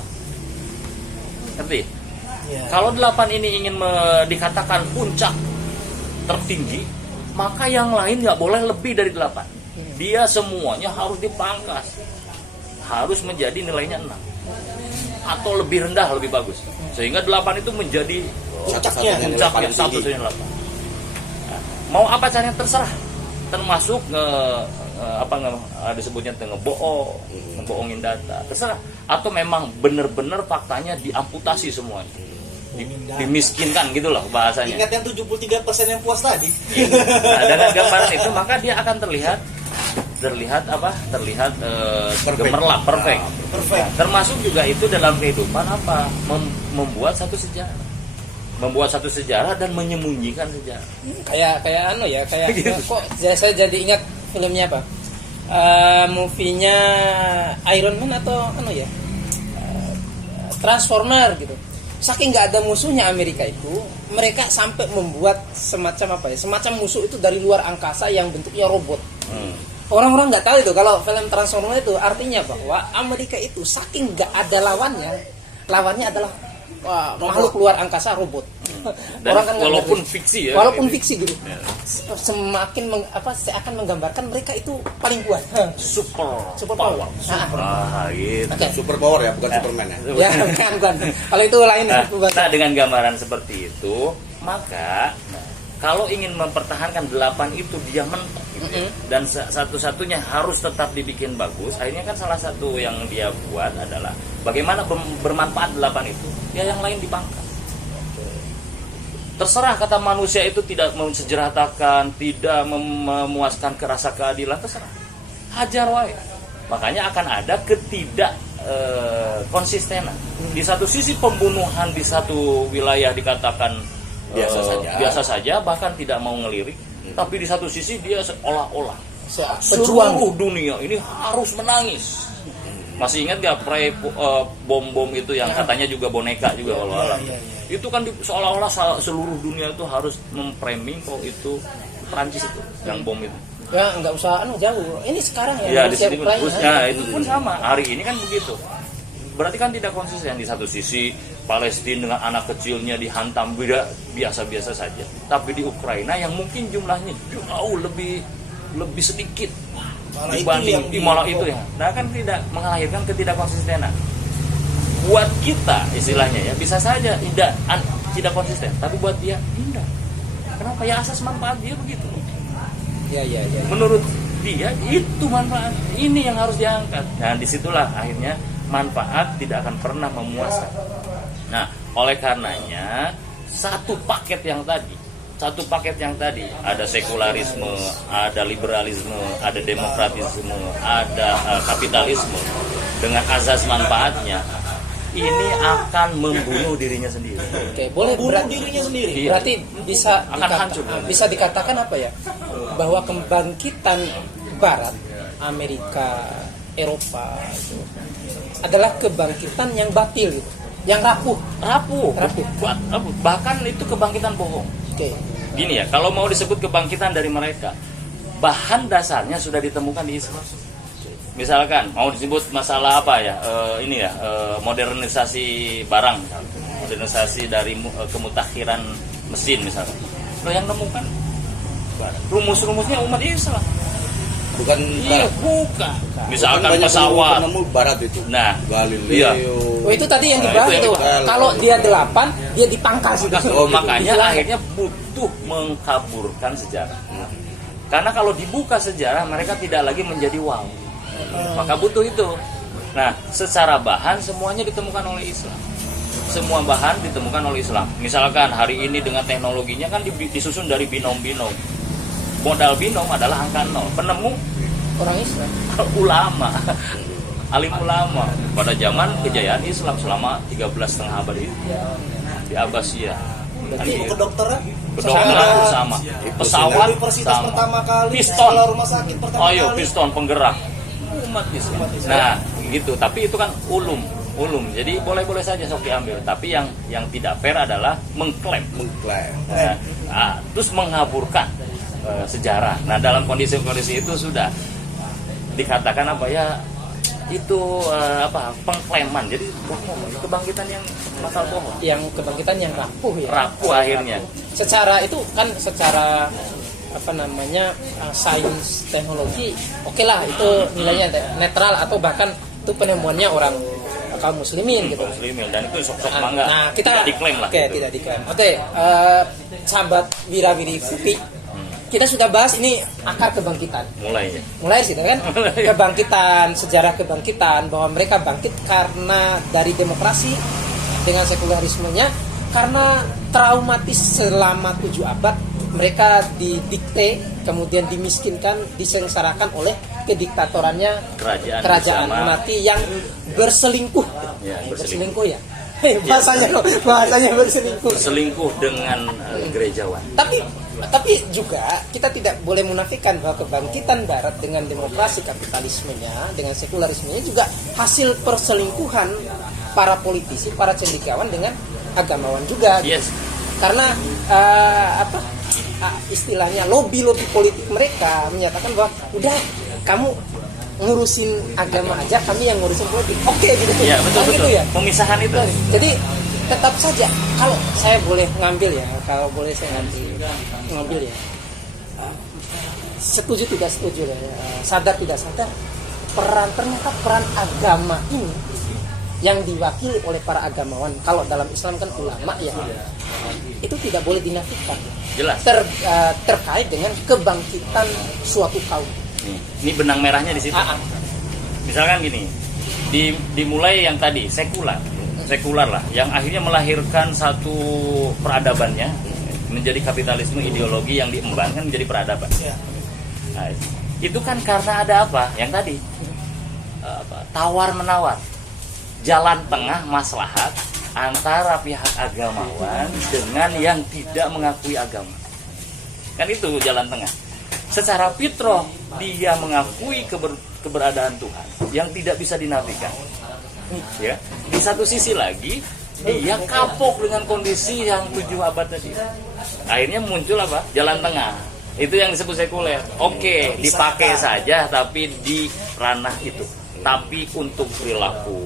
Ngerti? Ya. Kalau 8 ini ingin dikatakan puncak tertinggi, maka yang lain nggak boleh lebih dari 8. Dia semuanya harus dipangkas, harus menjadi nilainya 6 atau lebih rendah lebih bagus, sehingga 8 itu menjadi puncaknya satu-satunya 8. Nah, mau apa caranya terserah, termasuk disebutnya ngebohongin data, terserah, atau memang benar-benar faktanya diamputasi semuanya, dimiskinkan gitulah bahasanya. Ingat yang 73% yang puas tadi. Nah, dengan gambaran itu maka dia akan terlihat gemerlap, perfect. Perfect. Termasuk juga itu dalam kehidupan apa? Membuat satu sejarah dan menyembunyikan sejarah. Kayak Gitu. kok saya jadi ingat filmnya apa? Movie-nya Iron Man atau Transformer gitu. Saking nggak ada musuhnya Amerika itu, mereka sampai membuat semacam musuh itu dari luar angkasa yang bentuknya robot. Orang-orang nggak tahu itu kalau film Transformer itu artinya bahwa Amerika itu saking nggak ada lawannya adalah makhluk luar angkasa, robot. Dan Orang kan nggak walaupun ngerti. fiksi ya. Walaupun fiksi gitu. Semakin saya akan menggambarkan mereka itu paling kuat. Super power. Gitu. Oke. Super power ya, bukan Superman ya. Ya, bukan. Kalau itu lain. Nah, dengan gambaran seperti itu, maka kalau ingin mempertahankan 8 itu dia mentok gitu ya. Dan satu-satunya harus tetap dibikin bagus. Akhirnya kan salah satu yang dia buat adalah bagaimana bermanfaat 8 itu. Ya yang lain dipangkas. Terserah, kata manusia itu tidak mensejahterakan, tidak memuaskan rasa keadilan, terserah. Hajar wae. Makanya akan ada konsistenan. Di satu sisi pembunuhan di satu wilayah dikatakan biasa saja, bahkan tidak mau ngelirik. Tapi di satu sisi dia seolah-olah Pejuang seluruh dunia ini harus menangis Masih ingat gak bom-bom itu yang katanya juga boneka juga walau itu kan seolah-olah seluruh dunia itu harus memframing kalau itu Prancis itu yang bom itu. Ya nggak usah jauh. Ini sekarang ya Rusia di Ukraina. Itu pun sama. Hari ini kan begitu. Berarti kan tidak konsisten. Di satu sisi Palestina dengan anak kecilnya dihantam biasa-biasa saja. Tapi di Ukraina yang mungkin jumlahnya jauh lebih sedikit dibanding malah itu ya. Nah kan tidak melahirkan ketidakkonsistenan. Buat kita istilahnya ya bisa saja tidak konsisten, tapi buat dia indah. Kenapa ya asas manfaat dia begitu? Ya. Menurut dia itu manfaat. Ini yang harus diangkat. Nah disitulah akhirnya manfaat tidak akan pernah memuaskan. Nah oleh karenanya satu paket yang tadi ada sekularisme, ada liberalisme, ada demokratisme, ada kapitalisme dengan azas manfaatnya. Ini akan membunuh dirinya sendiri. Oke, boleh dirinya sendiri. Berarti bisa dikatakan apa ya? Bahwa kebangkitan Barat, Amerika, Eropa itu adalah kebangkitan yang batil gitu. Yang rapuh. Bahkan itu kebangkitan bohong. Oke. Gini ya, kalau mau disebut kebangkitan dari mereka, bahan dasarnya sudah ditemukan di Islam. Misalkan mau disebut masalah apa ya, modernisasi barang, modernisasi dari kemutakhiran mesin misalkan. Lo yang nemukan rumus-rumusnya umat Islam. Bukan bukan. Misalkan pesawat penemu barat itu. Nah, Galileo. Oh itu tadi yang dibahas tuh. Kalau dia 8, dia dipangkas gitu. Makanya akhirnya butuh mengkaburkan sejarah. Karena kalau dibuka sejarah mereka tidak lagi menjadi wow. Maka butuh itu. Nah, secara bahan semuanya ditemukan oleh Islam. Semua bahan ditemukan oleh Islam. Misalkan hari ini dengan teknologinya kan disusun dari binom-binom. Modal binom adalah angka 0. Penemu orang Islam, ulama, alim ulama pada zaman kejayaan Islam selama 13,5 abad itu di Abbasiyah. Kedokteran sama. Pesawat universitas sama. pertama kali, Piston, rumah sakit pertama kali. Piston penggerak umat Islam. Nah, gitu. Tapi itu kan ulum. Jadi boleh-boleh saja sok diambil. Tapi yang tidak fair adalah mengklaim. Nah, terus menghaburkan sejarah. Nah, dalam kondisi-kondisi itu sudah dikatakan apa ya? Itu pengklaiman. Jadi kebangkitan yang bakal bohong. Yang kebangkitan yang rapuh ya. Rapuh akhirnya. Secara sains teknologi oke lah itu nilainya netral atau bahkan itu penemuannya orang kaum muslimin gitu. Muslimin dan itu sok-sok bangga. Nah, kita tidak diklaim lah. Oke, gitu. tidak diklaim. Oke, sahabat Wirawiri Fupi. Kita sudah bahas ini akar kebangkitan. Mulai sih kan? Kebangkitan, sejarah kebangkitan bahwa mereka bangkit karena dari demokrasi dengan sekularismenya, karena traumatis selama 7 abad mereka didikte, kemudian dimiskinkan, disengsarakan oleh kediktatorannya kerajaan monarki yang berselingkuh. Berselingkuh ya. Bahasanya berselingkuh. Berselingkuh dengan gerejawan. Tapi juga kita tidak boleh menafikan bahwa kebangkitan Barat dengan demokrasi kapitalismenya, dengan sekularismenya juga hasil perselingkuhan para politisi, para cendekiawan dengan agamawan juga. Yes. Karena istilahnya lobby politik mereka menyatakan bahwa udah kamu ngurusin agama aja, kami yang ngurusin politik. Oke gitu. Iya, betul. Gitu ya. Pemisahan itu. Jadi tetap saja kalau saya boleh ngambil ya, ngambil ya. Setuju tidak setuju ya, sadar tidak sadar, ternyata peran agama ini yang diwakili oleh para agamawan, kalau dalam Islam kan ulama ya, itu tidak boleh dinafikan. Jelas. Terkait dengan kebangkitan suatu kaum. Ini benang merahnya di situ. Misalkan gini, dimulai yang tadi sekular lah, yang akhirnya melahirkan satu peradabannya menjadi kapitalisme, ideologi yang diembankan menjadi peradaban. Nah, itu kan karena ada apa? Yang tadi tawar menawar, jalan tengah maslahat antara pihak agamawan dengan yang tidak mengakui agama. Kan itu jalan tengah. secara fitrah dia mengakui keberadaan Tuhan yang tidak bisa dinafikan. Ya, di satu sisi lagi dia kapok dengan kondisi yang 7 abad tadi. Akhirnya muncul apa? Jalan tengah. Itu yang disebut sekuler. Oke, dipakai saja tapi di ranah itu. Tapi untuk perilaku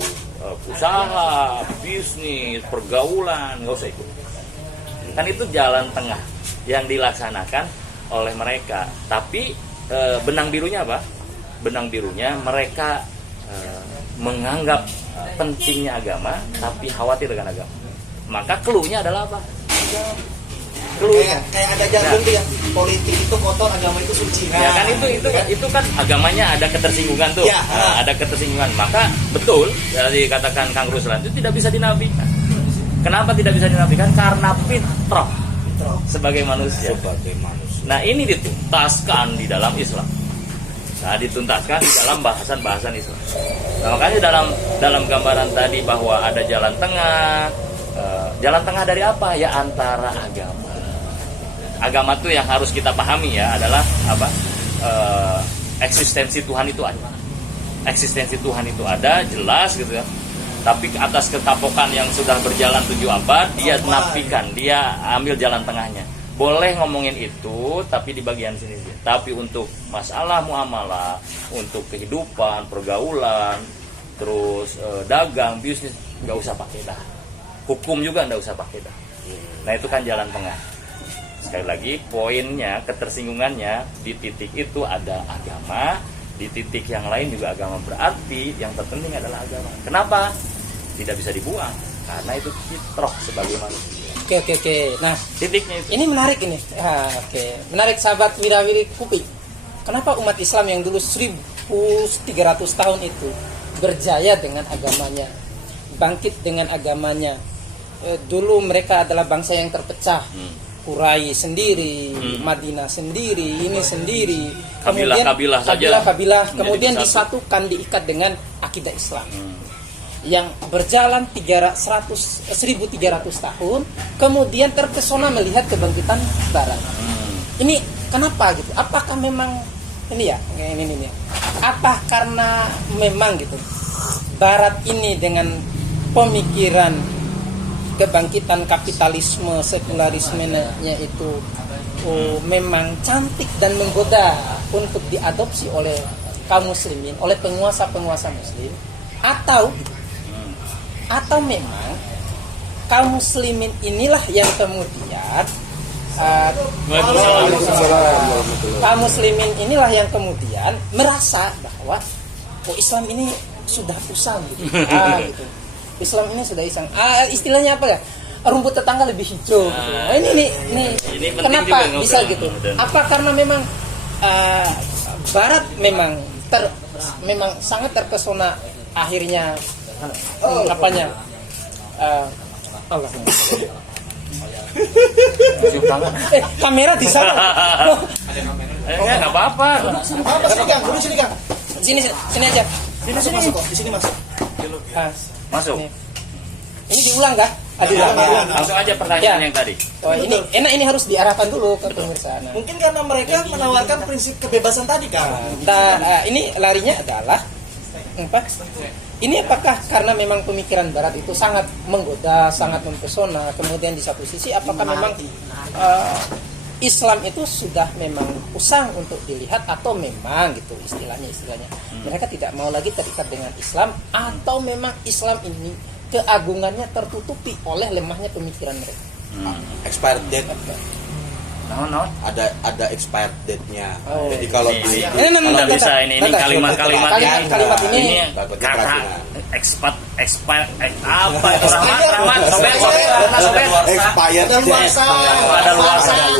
usaha, bisnis, pergaulan nggak usah ikut. Kan itu jalan tengah yang dilaksanakan oleh mereka. Tapi benang birunya apa? Benang birunya mereka menganggap pentingnya agama tapi khawatir dengan agama. Maka clue-nya adalah apa? Kayak ada jargon tuh ya, politik itu kotor, agama itu suci. Ya kan itu kan agamanya ada ketersinggungan tuh. Ya. Nah, ada ketersinggungan. Maka betul ya dikatakan Kang Ruslan itu tidak bisa dinafikan. Kenapa tidak bisa dinafikan? Karena fitrah sebagai manusia. Nah, ini dituntaskan di dalam Islam. Nah, dituntaskan di dalam bahasan-bahasan Islam. Nah, makanya dalam gambaran tadi bahwa ada jalan tengah. Jalan tengah dari apa? Ya antara agama. Agama itu yang harus kita pahami ya adalah apa? Eksistensi Tuhan itu ada. Eksistensi Tuhan itu ada, jelas gitu ya. Tapi atas ketapokan yang sudah berjalan 7 abad, dia nafikan, dia ambil jalan tengahnya. Boleh ngomongin itu, tapi di bagian sini. Tapi untuk masalah muamalah, untuk kehidupan, pergaulan, terus dagang, bisnis, nggak usah pakai dah. Hukum juga nggak usah pakai dah. Nah itu kan jalan tengah. Sekali lagi poinnya, ketersinggungannya di titik itu ada agama, di titik yang lain juga agama. Berarti yang terpenting adalah agama. Kenapa? Tidak bisa dibuang karena itu fitrah sebagai manusia. Oke. Nah, titiknya itu. Ini menarik ini. Menarik sahabat Wirawiri Kupik. Kenapa umat Islam yang dulu 1300 tahun itu berjaya dengan agamanya, bangkit dengan agamanya? Dulu mereka adalah bangsa yang terpecah. Quraisy sendiri, Madinah sendiri, ini sendiri, kemudian kabilah, kemudian disatukan, diikat dengan akidah Islam yang berjalan 1300 tahun, kemudian terpesona melihat kebangkitan Barat. Ini kenapa gitu? Apakah memang ini ya, ini apa karena memang gitu Barat ini dengan pemikiran kebangkitan kapitalisme, sekularismenya itu memang cantik dan menggoda untuk diadopsi oleh kaum muslimin, oleh penguasa-penguasa muslim, atau memang kaum muslimin inilah yang kemudian kaum muslimin inilah yang kemudian merasa bahwa Islam ini sudah usang gitu. Gitu. Islam ini sudah iseng. Istilahnya apa ya? Rumput tetangga lebih hijau. Gitu. Nah, ini kenapa bisa gitu? Apa karena memang Barat memang sangat terpesona akhirnya Allah. Kamera di sana. Enggak apa-apa. Sini Kang. Sini aja. Sini masuk. Masuk. Ini diulang kah? Langsung aja pertanyaan yang tadi. Oh, ini harus diarahkan dulu ke pemirsa. Mungkin karena mereka menawarkan prinsip kebebasan tadi kan. Ini larinya adalah apa? Ini apakah karena memang pemikiran Barat itu sangat menggoda, sangat mempesona, kemudian di satu sisi apakah memang Islam itu sudah memang usang untuk dilihat, atau memang gitu istilahnya mereka tidak mau lagi terikat dengan Islam, atau memang Islam ini keagungannya tertutupi oleh lemahnya pemikiran mereka. Expired date. Ada expired date-nya. Jadi kalau tidak bisa ini kalimat ini kata expired apa itu ramat sobek expired ada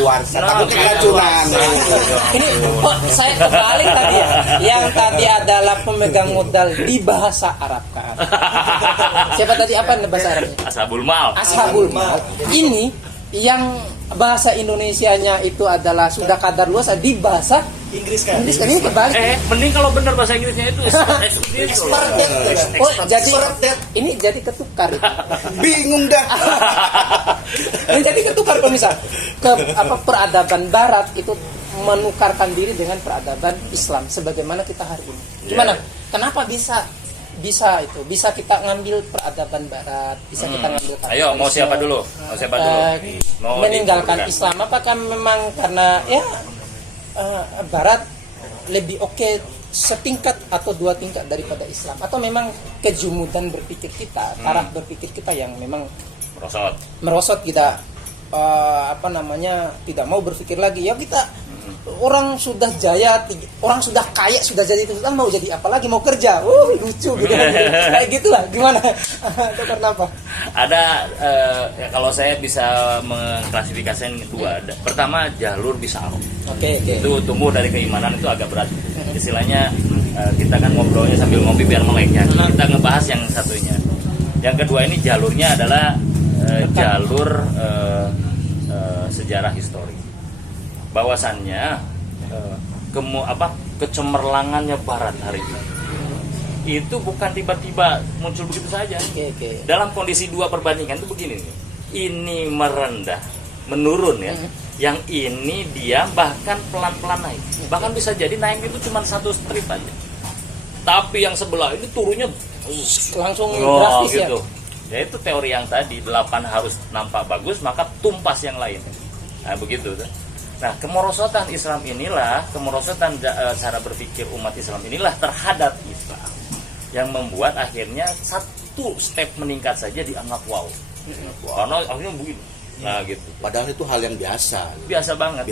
luarsa takut keracunan. Ini saya kebalik tadi ya. Yang tadi adalah pemegang modal di bahasa Arab kan. Siapa tadi apa bahasa Arabnya? Ashabul mal. Ini yang bahasa Indonesianya itu adalah sudah kadar luas di bahasa Inggris kan. Ini kebalik. Mending kalau benar bahasa Inggrisnya itu ini jadi ketukar. Bingung dah. Ini jadi ketukar pemirsa. Peradaban Barat itu menukarkan diri dengan peradaban Islam sebagaimana kita hari ini. Gimana? Kenapa bisa kita ngambil peradaban Barat, bisa kita ngambil Ayo, mau siapa dulu? Mau meninggalkan Islam? Apakah memang karena Barat lebih oke setingkat atau 2 tingkat daripada Islam, atau memang kejumudan berpikir kita, taraf berpikir kita yang memang merosot kita tidak mau berpikir lagi. Ya kita orang sudah jaya, orang sudah kaya, sudah jadi itu, sudah mau jadi apa lagi, mau kerja, lucu gitu kayak gitulah. Gimana? Itu karena apa? Ada kalau saya bisa mengklasifikasikan 2. Pertama, jalur bisyarah. Oke. Itu tumbuh dari keimanan, itu agak berat. Istilahnya kita kan ngobrolnya sambil ngopi biar meleknya. Kita ngebahas yang satunya. Yang kedua ini jalurnya adalah jalur sejarah histori. Bahwasannya kecemerlangannya Barat hari ini itu bukan tiba-tiba muncul begitu saja. Dalam kondisi 2 perbandingan itu begini nih. Ini merendah, menurun ya. Yang ini dia bahkan pelan-pelan naik. Bahkan bisa jadi naik itu cuma 1 strip aja. Tapi yang sebelah ini turunnya langsung drastis gitu. Ya itu teori yang tadi 8 harus nampak bagus, maka tumpas yang lain. Nah begitu. Nah kemerosotan Islam inilah, kemerosotan cara berpikir umat Islam inilah terhadap Islam yang membuat akhirnya 1 step meningkat saja dianggap wow. Karena akhirnya begini. Nah gitu. Padahal itu hal yang biasa. Biasa banget.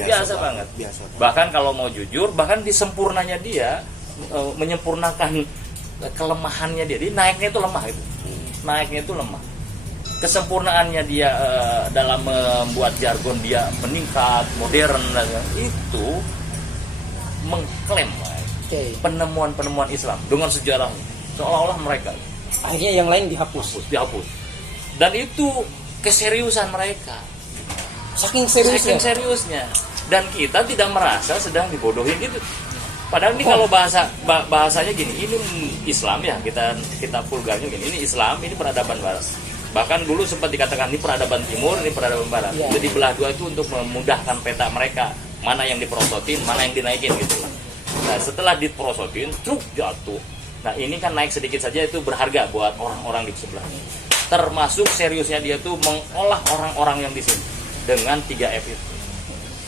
Bahkan kalau mau jujur, bahkan disempurnanya dia menyempurnakan kelemahannya dia. Jadi naiknya itu lemah itu. Naiknya itu lemah. Kesempurnaannya dia dalam membuat jargon dia meningkat, modern, itu mengklaim penemuan-penemuan Islam dengan sejarahnya, seolah-olah mereka akhirnya yang lain dihapus. Dan itu keseriusan mereka, saking seriusnya, dan kita tidak merasa sedang dibodohin gitu. Padahal ini kalau bahasanya gini, ini Islam ya, kita vulgarnya gini, ini Islam, ini peradaban Barat. Bahkan dulu sempat dikatakan ini peradaban Timur, ini peradaban Barat. Jadi belah 2 itu untuk memudahkan peta mereka, mana yang diperosotin, mana yang dinaikin gitu. Nah setelah diperosotin, truk jatuh. Nah ini kan naik sedikit saja itu berharga buat orang-orang di sebelahnya. Termasuk seriusnya dia tuh mengolah orang-orang yang di sini dengan 3F itu.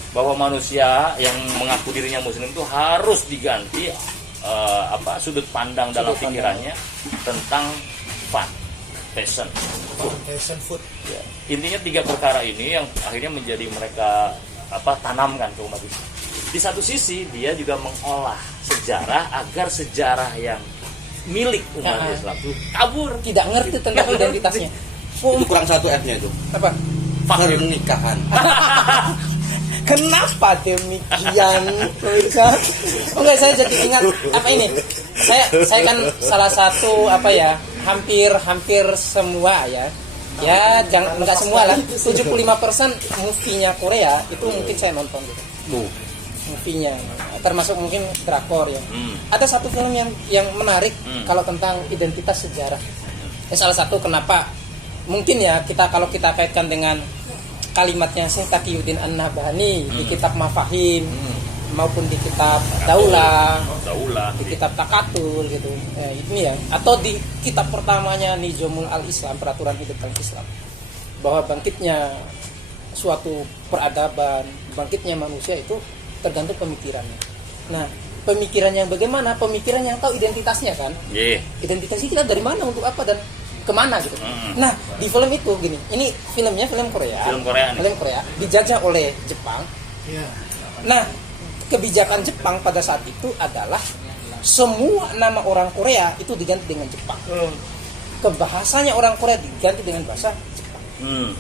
Bahwa manusia yang mengaku dirinya muslim itu harus diganti sudut pandang dalam pikirannya tentang fashion food. Ya. Intinya 3 perkara ini yang akhirnya menjadi mereka tanamkan ke umat Islam. Di satu sisi dia juga mengolah sejarah agar sejarah yang milik umat Islam itu kabur, tidak ngerti tentang identitasnya. Kurang 1 F-nya itu. Apa? Pernikahan. Kenapa demikian, pemirsa? Enggak, saya jadi ingat ini. Saya kan salah satu hampir semua ya. Ya, enggak semua lah. 75% movie-nya Korea itu mungkin saya nonton gitu. Movie-nya termasuk mungkin drakor ya. Ada satu film yang menarik kalau tentang identitas sejarah. Salah satu kenapa mungkin ya kalau kita kaitkan dengan kalimatnya Syekh Taqiyuddin An-Nabhani di kitab Mafahim maupun di kitab Daulah, di kitab Takatul gitu. Ini ya, atau di kitab pertamanya Nizamul Al-Islam, peraturan hidup Islam, bahwa bangkitnya suatu peradaban, bangkitnya manusia itu tergantung pemikirannya. Nah, pemikiran yang bagaimana? Pemikiran yang tahu identitasnya kan? Identitasnya kita dari mana, untuk apa, dan kemana gitu. Nah, di film itu gini, ini filmnya film Korea dijajah oleh Jepang. Nah, kebijakan Jepang pada saat itu adalah semua nama orang Korea itu diganti dengan Jepang. Kebahasanya orang Korea diganti dengan bahasa Jepang.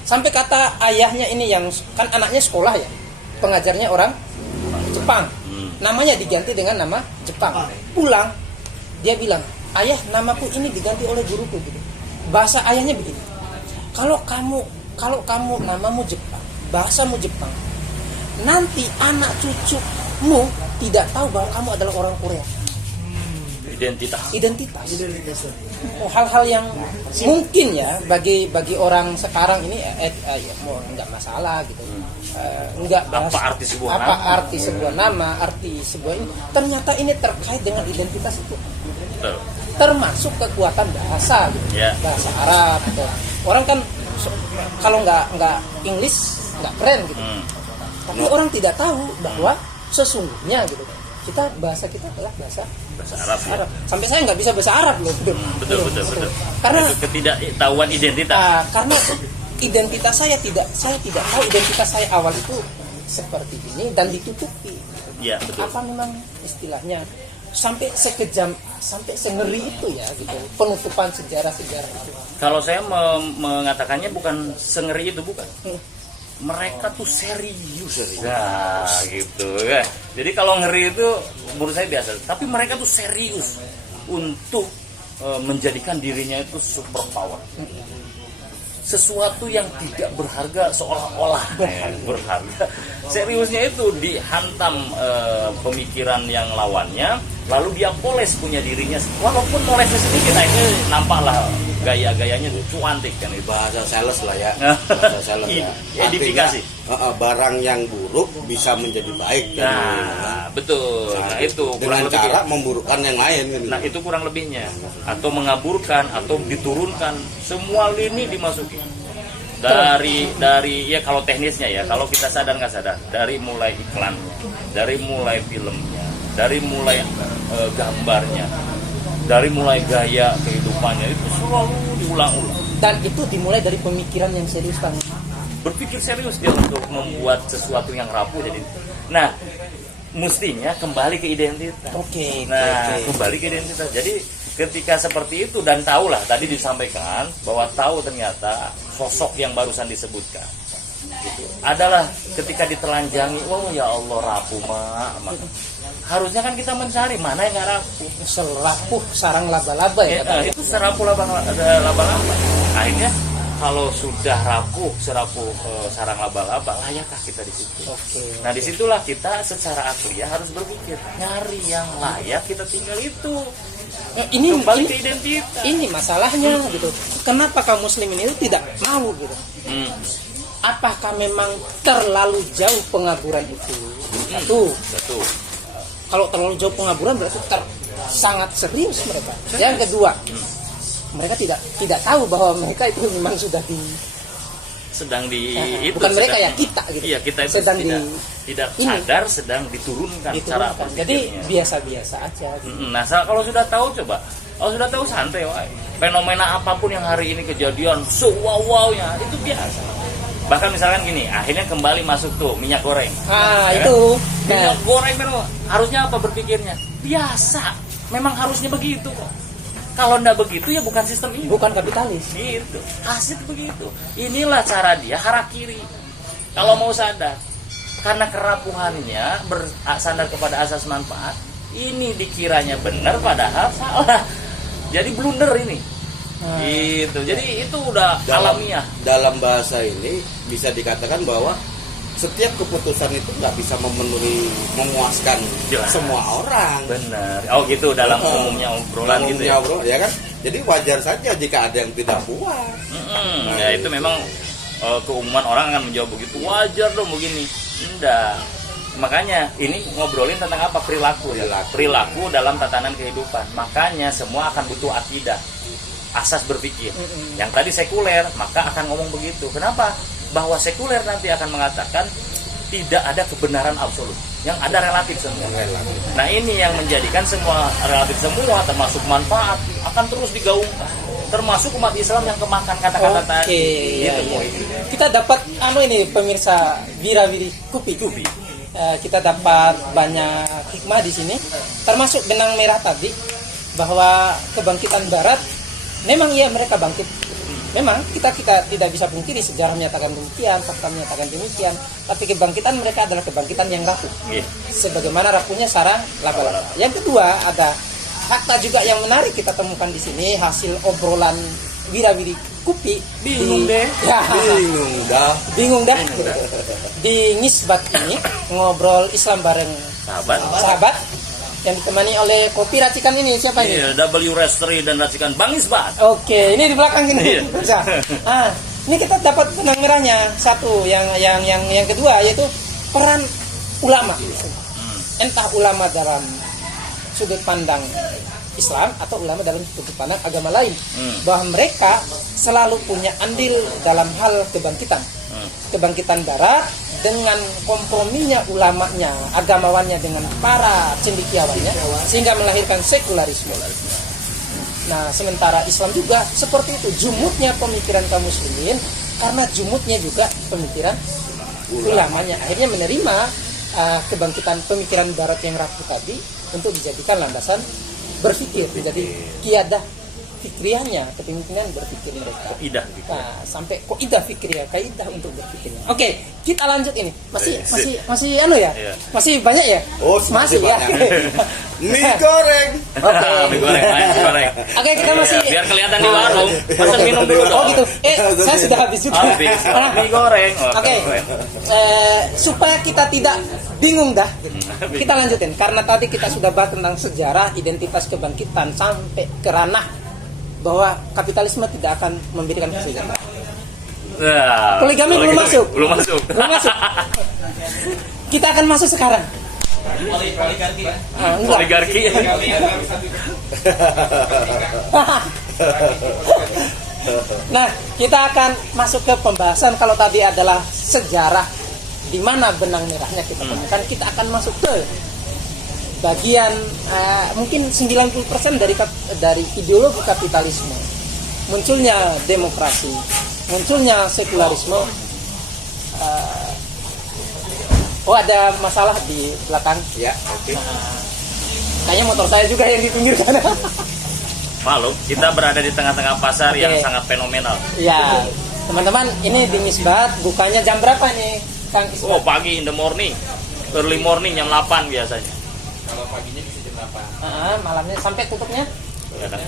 Sampai kata ayahnya ini yang kan anaknya sekolah ya, pengajarnya orang Jepang, namanya diganti dengan nama Jepang. Pulang dia bilang, ayah, namaku ini diganti oleh guruku gitu. Bahasa ayahnya begini, kalau kamu namamu Jepang, bahasamu Jepang, nanti anak cucumu tidak tahu bahwa kamu adalah orang Korea. identitas. Hal-hal yang mungkin ya bagi orang sekarang ini ya, nggak masalah gitu. Nggak apa arti sebuah nama, arti sebuah ini. Ternyata ini terkait dengan identitas itu. Termasuk kekuatan bahasa gitu. Bahasa Arab gitu. Orang kan kalau nggak English nggak keren gitu. Tapi orang tidak tahu bahwa sesungguhnya gitu bahasa kita adalah bahasa Arab. Ya? Sampai saya nggak bisa bahasa Arab loh. Betul. Karena itu ketidaktahuan identitas. Karena identitas saya tidak tahu identitas saya awal itu seperti ini dan ditutupi. Ya, betul. Apa memang istilahnya sampai sekejam, sampai sengeri itu ya gitu, penutupan sejarah-sejarah itu. Kalau saya mengatakannya bukan sengeri itu, bukan. Mereka tuh serius. Nah, gitu kan. Jadi kalau ngeri itu menurut saya biasa, tapi mereka tuh serius untuk menjadikan dirinya itu super power. Sesuatu yang tidak berharga seolah-olah berharga. Seriusnya itu dihantam pemikiran yang lawannya, lalu dia poles punya dirinya. Walaupun polesnya sedikit, nah ini nampaklah gaya-gayanya tuh cuantik kan, itu bahasa sales lah ya. Bahasa sales ya. Edifikasi. Barang yang buruk bisa menjadi baik kan. Nah, betul. Nah, itu dengan cara memburukkan yang lain kan. Nah, itu kurang lebihnya. Atau mengaburkan atau diturunkan, semua lini dimasuki. Dari ya kalau teknisnya ya, kalau kita sadar nggak sadar, dari mulai iklannya, dari mulai filmnya, dari mulai gambarnya, dari mulai gaya kehidupannya, itu selalu diulang-ulang. Dan itu dimulai dari pemikiran yang serius kan. Berpikir serius dia untuk membuat sesuatu yang rapuh jadi. Nah, mestinya kembali ke identitas. Kembali ke identitas. Jadi ketika seperti itu dan tahulah tadi disampaikan bahwa tahu ternyata sosok yang barusan disebutkan gitu, adalah ketika ditelanjangi, ya Allah rapuh mak. Harusnya kan kita mencari mana yang nggak rapuh. Serapuh sarang laba-laba ya. Itu serapuh laba-laba. Akhirnya kalau sudah serapuh sarang laba-laba, layakkah kita di situ? Nah disitulah kita secara akliah harus berpikir, nyari yang layak kita tinggal itu. Ini kembali ke identitas. Ini masalahnya gitu. Kenapa kaum muslimin itu tidak mau gitu? Apakah memang terlalu jauh pengaburan itu? Satu. Kalau terlalu jauh pengaburan berarti sangat serius mereka. Yang kedua, mereka tidak tahu bahwa mereka itu memang sudah bukan mereka ya, kita gitu. Iya, kita itu tidak sadar sedang diturunkan. Cara berpikirnya. Jadi biasa-biasa aja gitu. Nah, kalau sudah tahu kalau sudah tahu santai, fenomena apapun yang hari ini kejadian, wow-nya itu biasa. Bahkan misalkan gini, akhirnya kembali masuk tuh minyak goreng. Itu. Minyak goreng memang harusnya apa berpikirnya? Biasa. Memang harusnya begitu kok. Kalau enggak begitu ya bukan sistem ini. Bukan kapitalis. Gitu. Asik begitu. Inilah cara dia harakiri. Kalau mau sadar. Karena kerapuhannya bersandar kepada asas manfaat, ini dikiranya benar padahal salah. Jadi blunder ini. Gitu. Jadi itu udah alamiah. Dalam bahasa ini bisa dikatakan bahwa setiap keputusan itu nggak bisa memuaskan semua orang. Benar. Oh gitu dalam umumnya obrolan gitu ya. Ya kan. Jadi wajar saja jika ada yang tidak puas. Ya itu memang keumuman orang akan menjawab begitu. Wajar dong begini. Enggak. Makanya ini ngobrolin tentang apa? Perilaku dalam tatanan kehidupan. Makanya semua akan butuh akidah. Asas berpikir. Yang tadi sekuler, maka akan ngomong begitu. Kenapa? Bahwa sekuler nanti akan mengatakan tidak ada kebenaran absolut, yang ada relatif semua. Nah ini yang menjadikan semua relatif semua, termasuk manfaat, akan terus digaungkan. Termasuk umat Islam yang kemakan kata-kata tadi. Iya. Kita dapat ini pemirsa Wirawiri Kupi. Kita dapat banyak hikmah di sini, termasuk benang merah tadi bahwa kebangkitan Barat memang mereka bangkit. Memang kita tidak bisa pungkiri sejarah menyatakan demikian, fakta menyatakan demikian. Tapi kebangkitan mereka adalah kebangkitan yang rapuh. Sebagaimana rapuhnya sarang laba-laba. Yang kedua ada fakta juga yang menarik kita temukan di sini, hasil obrolan Wirawiri Kupi. Bingung dah. Di Ngisbat ini ngobrol Islam bareng sahabat. yang ditemani oleh kopi racikan ini siapa ini? Iya, W Restri dan racikan Bang Isbat. Oke, ini di belakang ini. Iya. Bisa. Ini kita dapat benang merahnya satu, yang kedua yaitu peran ulama. Entah ulama dalam sudut pandang Islam atau ulama dalam sudut pandang agama lain, bahwa mereka selalu punya andil dalam hal kebangkitan barat dengan komprominya ulamanya, agamawannya dengan para cendekiawannya, sehingga melahirkan sekularisme. Nah, sementara Islam juga seperti itu, jumutnya pemikiran kaum muslimin karena jumutnya juga pemikiran ulamanya, akhirnya menerima kebangkitan pemikiran barat yang rapuh tadi untuk dijadikan landasan berpikir, jadi kiadah fikriyahnya, kepemimpinan berpikir mereka. Nah, sampai kaidah fikriyah, kaidah untuk berpikirnya. Oke, kita lanjut ini. Masih anu ya? Iya. Masih banyak ya? Oh, masih ya. Mie goreng. Oke. Mie goreng. Oke, kita masih Biar kelihatan di warung. Pesan minum dulu dong. Oh gitu. Saya sudah habis juga. Habis. Mie goreng. Oke. Supaya kita tidak bingung dah, kita lanjutin. Karena tadi kita sudah bahas tentang sejarah, identitas kebangkitan sampai ke ranah bahwa kapitalisme tidak akan memberikan kesejahteraan. Nah, Poligami belum masuk. Belum masuk. Kita akan masuk sekarang. Oligarki. Nah, kita akan masuk ke pembahasan. Kalau tadi adalah sejarah di mana benang merahnya kita temukan, kita akan masuk ke bagian mungkin 90% dari ideologi kapitalisme, munculnya demokrasi, munculnya sekularisme. Ada masalah di belakang. Ya, oke. Kayaknya motor saya juga yang di pinggir sana. Malu, kita berada di tengah-tengah pasar yang Oke. sangat fenomenal. Ya, teman-teman, ini di Misbat bukanya jam berapa nih, Kang Isbat? Oh, pagi in the morning. Early morning jam 8 biasanya. Malamnya sampai tutupnya? Ya kan?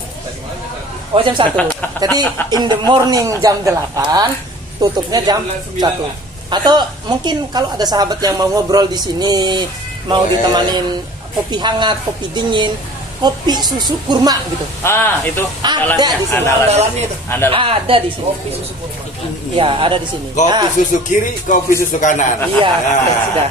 Oh, jam 1. Jadi in the morning jam 8, tutupnya jam 1. Atau mungkin kalau ada sahabat yang mau ngobrol di sini, mau ditemanin kopi hangat, kopi dingin, kopi susu kurma gitu. Itu Ada di sini. Andalannya itu. Ada di sini. Kopi susu kurma. Iya, ada di sini. Kopi susu kiri, kopi susu kanan. Iya, sudah.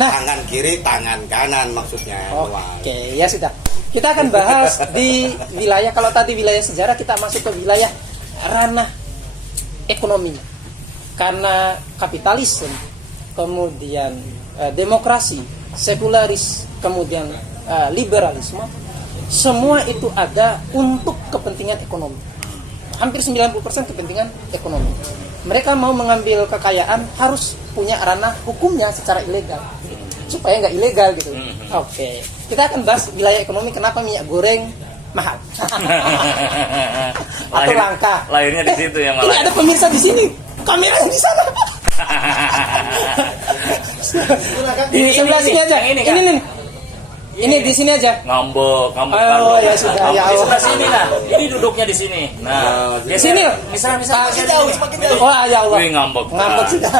Nah, Tangan kiri, tangan kanan maksudnya. oke, ya sudah. Kita akan bahas di wilayah, kalau tadi wilayah sejarah, kita masuk ke wilayah ranah ekonomi. Karena kapitalisme, kemudian demokrasi, sekularis, kemudian liberalisme, semua itu ada untuk kepentingan ekonomi. Hampir 90% kepentingan ekonomi. Mereka mau mengambil kekayaan harus punya ranah hukumnya secara ilegal, supaya nggak ilegal gitu. Oke, kita akan bahas wilayah ekonomi, kenapa minyak goreng mahal atau langka. Lahirnya di situ ya malah. Ini ada pemirsa di sini, kameranya di sana. Di sebelah sini aja. Ini di sini aja. Ngambek. Oh, ya sudah, ya Di Allah. sebelah sini lah. Ini duduknya di sini. Nah, Di sini. Misal Semakin jauh. Oh, ya Allah. Wih, ngambek. Ngambek sudah.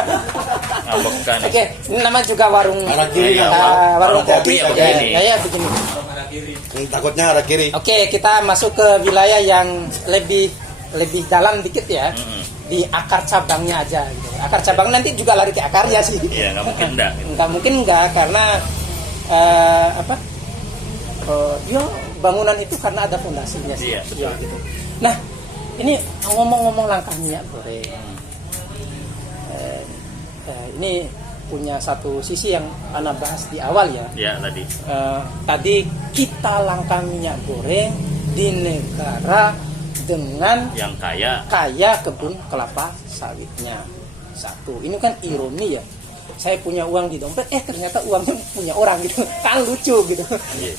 Ngambek kan. Oke, ini nama juga warung Iya, warung kopi kopi. ya begini. Ya, begini. Takutnya arah kiri. Oke, kita masuk ke wilayah yang lebih dalam dikit ya. Di akar cabangnya aja gitu. Akar cabang nanti juga lari ke akarnya sih. Iya, nggak mungkin enggak. Nggak mungkin enggak, karena bangunan itu karena ada fondasinya sih. Iya, betul. Ya, gitu. Nah, ini ngomong-ngomong langkah minyak goreng. Ini punya satu sisi yang Ana bahas di awal ya. Iya, tadi. Tadi kita langkah minyak goreng di negara dengan Yang kaya. kebun kelapa sawitnya. Satu, ini kan ironi ya. Saya punya uang di dompet, ternyata uangnya punya orang gitu. Kan lucu gitu. Iya.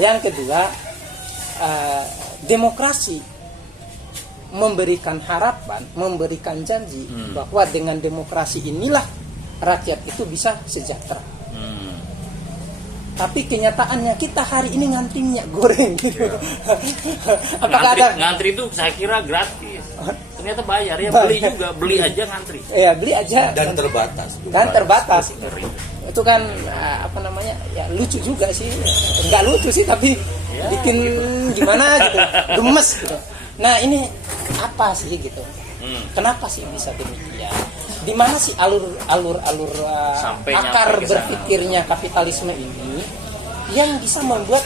Yang kedua, demokrasi memberikan harapan, memberikan janji bahwa dengan demokrasi inilah rakyat itu bisa sejahtera. Tapi kenyataannya kita hari ini ngantri minyak goreng gitu. Apakah ada Ngantri itu saya kira gratis. ternyata bayar ya, beli juga, beli aja ngantri. Iya, beli aja Dan terbatas. kan terbatas. Ngeri. Itu kan apa namanya, ya lucu juga sih, nggak lucu sih tapi Ya, bikin gimana gitu, gemes gitu. Nah ini apa sih gitu, kenapa sih bisa demikian, di mana sih alur Sampai akar nyampe ke sana. berpikirnya kapitalisme ini yang bisa membuat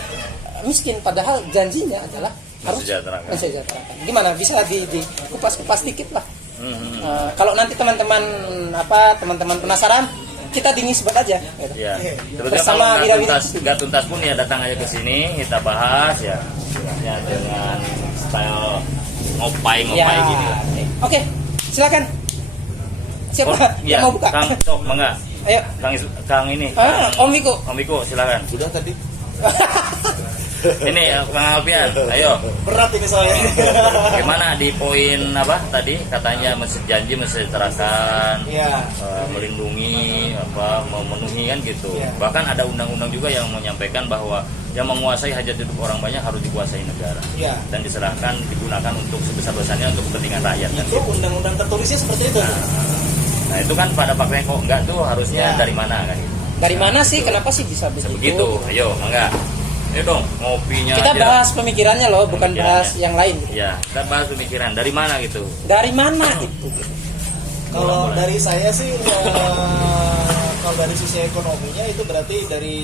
miskin, padahal janjinya adalah harus mensejahterakan. Gimana bisa di kupas dikit lah. Kalau nanti teman-teman penasaran, kita dingisbat aja gitu. Ya, Bersama kalau Wira-Wira. nggak tuntas pun ya datang aja ke sini, kita bahas ya dengan style ngopai Ya, gini. oke, silakan. Siapa Ya, yang mau buka? Kang, sok, mangga. Ayo. Kang ini. Om Wiko. Om Wiko, silakan. Sudah tadi. Ini Kang Alpian, ayo. Berat ini saya. Gimana di poin apa tadi katanya janji mensejahterakan, Iya. melindungi, memenuhi kan gitu. Iya. Bahkan ada undang-undang juga yang menyampaikan bahwa yang menguasai hajat hidup orang banyak harus dikuasai negara. Iya. Dan diserahkan digunakan untuk sebesar-besarnya untuk kepentingan rakyat kan Itu gitu. undang-undang tertulisnya seperti itu. Nah itu kan pada faktanya kok enggak tuh harusnya Ya. dari mana kan gitu. Dari mana sih? Kenapa sih bisa begitu? Begitu, ayo mangga. Ayo dong ngopinya Kita aja. bahas pemikirannya loh, bukan Pemikirannya. bahas yang lain. Gitu. Ya, kita bahas pemikiran dari mana gitu. Dari mana gitu? Kalau Mulai. dari saya sih, kalau dari sisi ekonominya itu berarti dari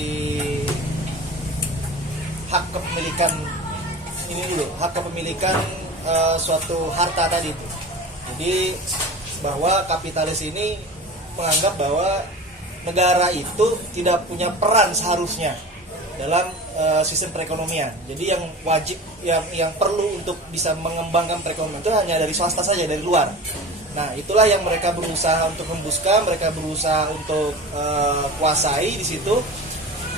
hak kepemilikan ini dulu, hak kepemilikan suatu harta tadi itu. Jadi bahwa kapitalis ini menganggap bahwa negara itu tidak punya peran seharusnya dalam sistem perekonomian. Jadi yang wajib, yang perlu untuk bisa mengembangkan perekonomian itu hanya dari swasta saja, dari luar. Nah, itulah yang mereka berusaha untuk hembuskan, mereka berusaha untuk kuasai di situ.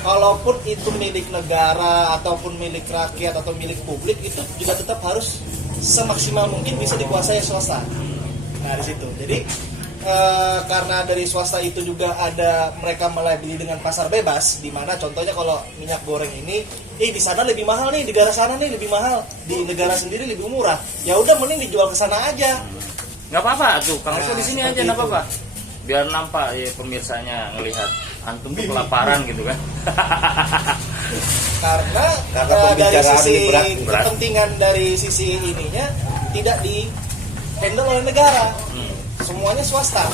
Kalaupun itu milik negara ataupun milik rakyat atau milik publik, itu juga tetap harus semaksimal mungkin bisa dikuasai swasta. Nah, di situ. Jadi karena dari swasta itu juga ada mereka mulai beli dengan pasar bebas, di mana contohnya kalau minyak goreng ini di sana lebih mahal nih, di negara sana nih lebih mahal, di negara sendiri lebih murah. Ya udah mending dijual ke sana aja. Nggak apa-apa tuh, Kang Rizko di sini aja seperti nggak itu. apa-apa. Biar nampak ya pemirsanya ngelihat antum tuh kelaparan gitu kan. Karena Karena dari pembicaraan sisi ini berat. kepentingan dari sisi ininya tidak di handle oleh negara, semuanya swasta.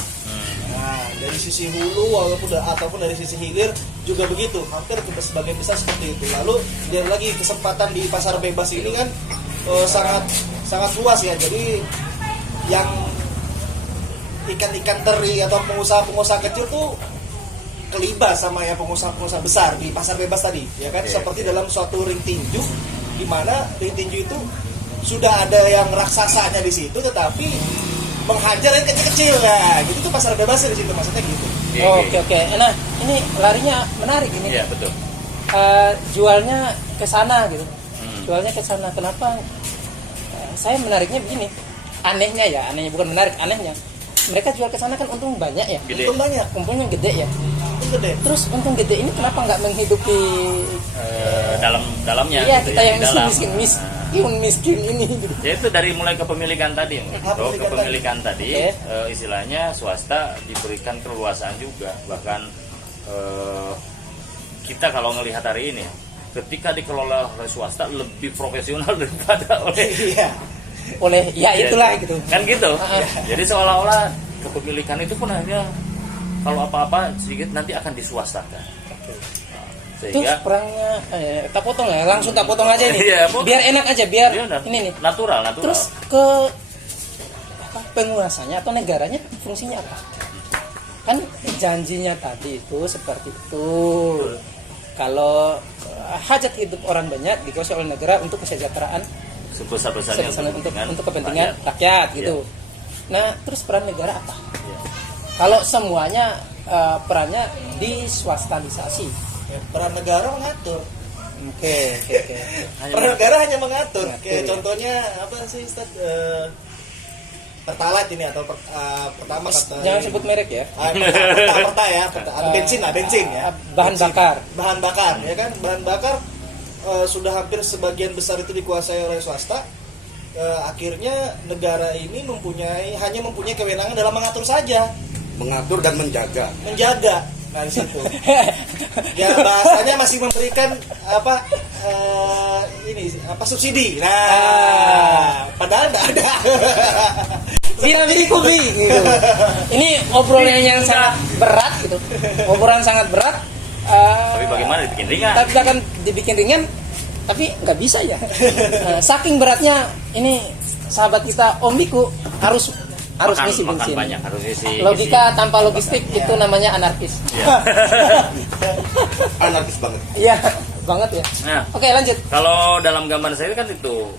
Nah, dari sisi hulu ataupun dari sisi hilir juga begitu, hampir sebagian besar seperti itu. Lalu dia lagi kesempatan di pasar bebas ini kan sangat luas ya. Jadi yang ikan-ikan teri atau pengusaha-pengusaha kecil tuh kelibas sama ya pengusaha-pengusaha besar di pasar bebas tadi, ya kan? Seperti dalam suatu ring tinju, di mana ring tinju itu sudah ada yang raksasanya di situ, tetapi menghajar yang kecil-kecil, nah gitu tuh pasar bebasnya di situ, maksudnya gitu. Oke. Nah, ini larinya menarik ini. Iya betul. Jualnya ke sana gitu. Jualnya ke sana. Kenapa? Saya menariknya begini. Anehnya bukan menarik, anehnya. Mereka jual ke sana kan untung banyak ya. Gede. Untung banyak, Untungnya gede ya. untung gede. Terus untung gede ini kenapa nggak menghidupi Dalamnya iya gitu kita ya, yang di dalam. miskin ini gitu. Ya itu dari mulai kepemilikan tadi, Kepemilikan kepemilikan tadi, Oke. istilahnya swasta diberikan keleluasaan juga, bahkan kita kalau melihat hari ini, ketika dikelola oleh swasta lebih profesional daripada oleh Iya. Oleh itulah gitu. kan gitu. Ah. Jadi seolah-olah kepemilikan itu pun akhirnya kalau apa-apa sedikit nanti akan diswastakan. Terus Sehingga perangnya tak potong ya, langsung tak potong aja ini. Iya, potong. Biar enak aja, biar dia udah ini nih. natural. Terus ke penguasanya atau negaranya fungsinya apa? Kan janjinya tadi itu seperti itu. Kalau hajat hidup orang banyak dikuasai oleh negara untuk kesejahteraan sebesar-besarnya untuk kepentingan rakyat gitu. Nah, terus peran negara apa? Kalau semuanya perannya diswastalisasi. Ya, peran negara mengatur. Oke. Peran negara hanya mengatur. Kayak ya. contohnya apa sih, Ustaz? Pertalite ini atau pertama kata Jangan sebut merek ya. Perta ya, bensin ya. Bahan bakar. Bahan bakar, ya kan? Bahan bakar sudah hampir sebagian besar itu dikuasai oleh swasta. akhirnya negara ini hanya mempunyai kewenangan dalam mengatur saja, mengatur dan menjaga. Nah di situ ya bahasanya masih memberikan subsidi. Nah padahal tidak ada. Kubi gitu. Ini obrolan yang sangat berat gitu. Obrolan sangat berat. Tapi bagaimana dibikin ringan? Tapi akan dibikin ringan, tapi nggak bisa ya. Saking beratnya ini sahabat kita Om Biku harus ngisi bensin. Banyak, harus isi. Logika tanpa logistik itu namanya anarkis. Ya. Anarkis banget. Iya, banget ya. Nah, oke, lanjut. Kalau dalam gambaran saya kan itu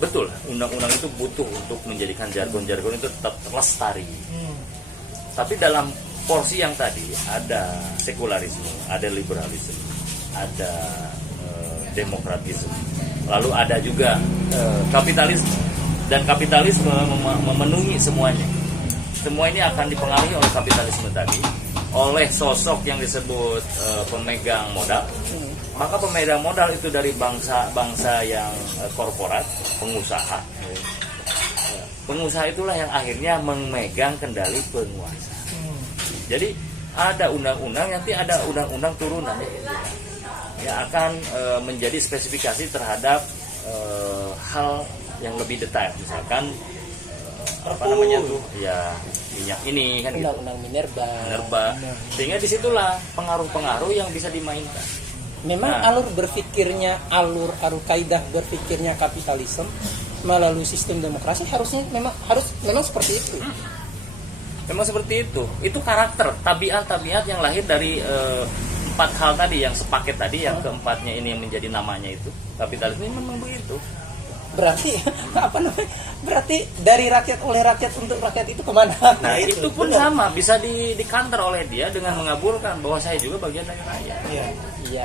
betul, undang-undang itu butuh untuk menjadikan jargon-jargon itu tetap lestari. Tapi dalam porsi yang tadi ada sekularisme, ada liberalisme, ada demokratisme, lalu ada juga kapitalisme. Dan kapitalisme memenuhi semuanya. Semua ini akan dipengaruhi oleh kapitalisme tadi, oleh sosok yang disebut pemegang modal. Maka pemegang modal itu dari bangsa yang korporat, pengusaha. Pengusaha itulah yang akhirnya memegang kendali penguasa. Jadi ada undang-undang, nanti ada undang-undang turunan yang akan menjadi spesifikasi terhadap hal yang lebih detail, misalkan namanya tuh ya minyak ini kan gitu. Undang-undang minerba. Sehingga disitulah pengaruh-pengaruh yang bisa dimainkan. Memang alur kaidah berpikirnya kapitalisme melalui sistem demokrasi memang seperti itu. Memang seperti itu. Itu karakter, tabiat yang lahir dari 4 hal tadi yang sepaket tadi, yang keempatnya ini yang menjadi namanya itu. Kapitalisme memang begitu. Berarti dari rakyat oleh rakyat untuk rakyat itu kemana? Nah itu pun sama, bisa dikanter oleh dia dengan mengabulkan bahwa saya juga bagian dari rakyat.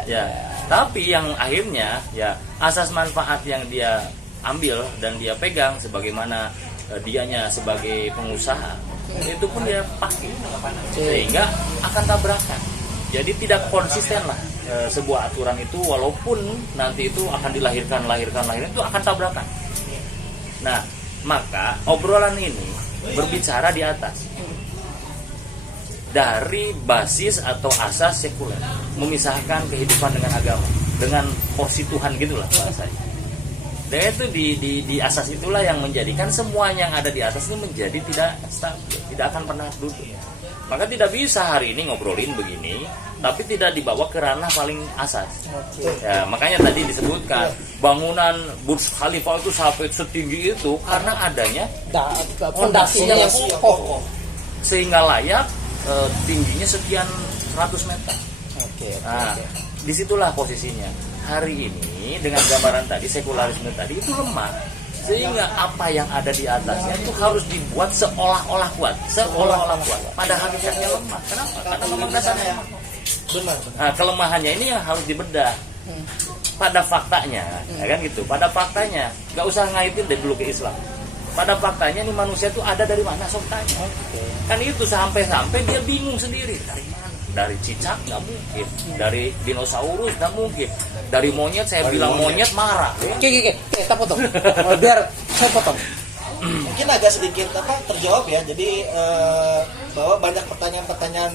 Ya. Tapi yang akhirnya ya asas manfaat yang dia ambil dan dia pegang sebagaimana dianya sebagai pengusaha, itu pun dia pakai, sehingga akan tabrakan. Jadi tidak konsisten lah sebuah aturan itu, walaupun nanti itu akan dilahirkan itu akan tabrakan. Nah, maka obrolan ini berbicara di atas dari basis atau asas sekuler, memisahkan kehidupan dengan agama, dengan porsi Tuhan gitulah bahasanya. Dan itu di asas itulah yang menjadikan semua yang ada di atas ini menjadi tidak stabil, tidak akan pernah duduk. Maka tidak bisa hari ini ngobrolin begini, tapi tidak dibawa ke ranah paling asas. Ya, makanya tadi disebutkan bangunan Burj Khalifa itu sampai setinggi itu karena adanya fondasinya yang kokoh, sehingga layak tingginya sekian 100 meter. Nah, disitulah posisinya. Hari ini dengan gambaran tadi sekularisme tadi itu lemah. Sehingga apa yang ada di atasnya itu harus dibuat seolah-olah kuat. Pada hakikatnya lemah. Kenapa? Karena memang dasarnya lemah. Benar. Nah, kelemahannya ini yang harus dibedah. Pada faktanya, ya kan gitu. Pada faktanya, nggak usah ngaitin deh dulu ke Islam. Pada faktanya nih manusia itu ada dari mana? Sok tanya. Kan itu sampai dia bingung sendiri dari mana. Dari cicak nggak mungkin, dari dinosaurus nggak mungkin, dari monyet saya bilang monyet marah. Oke, kita potong. Biar saya potong. Mungkin agak sedikit terjawab ya. Jadi bahwa banyak pertanyaan-pertanyaan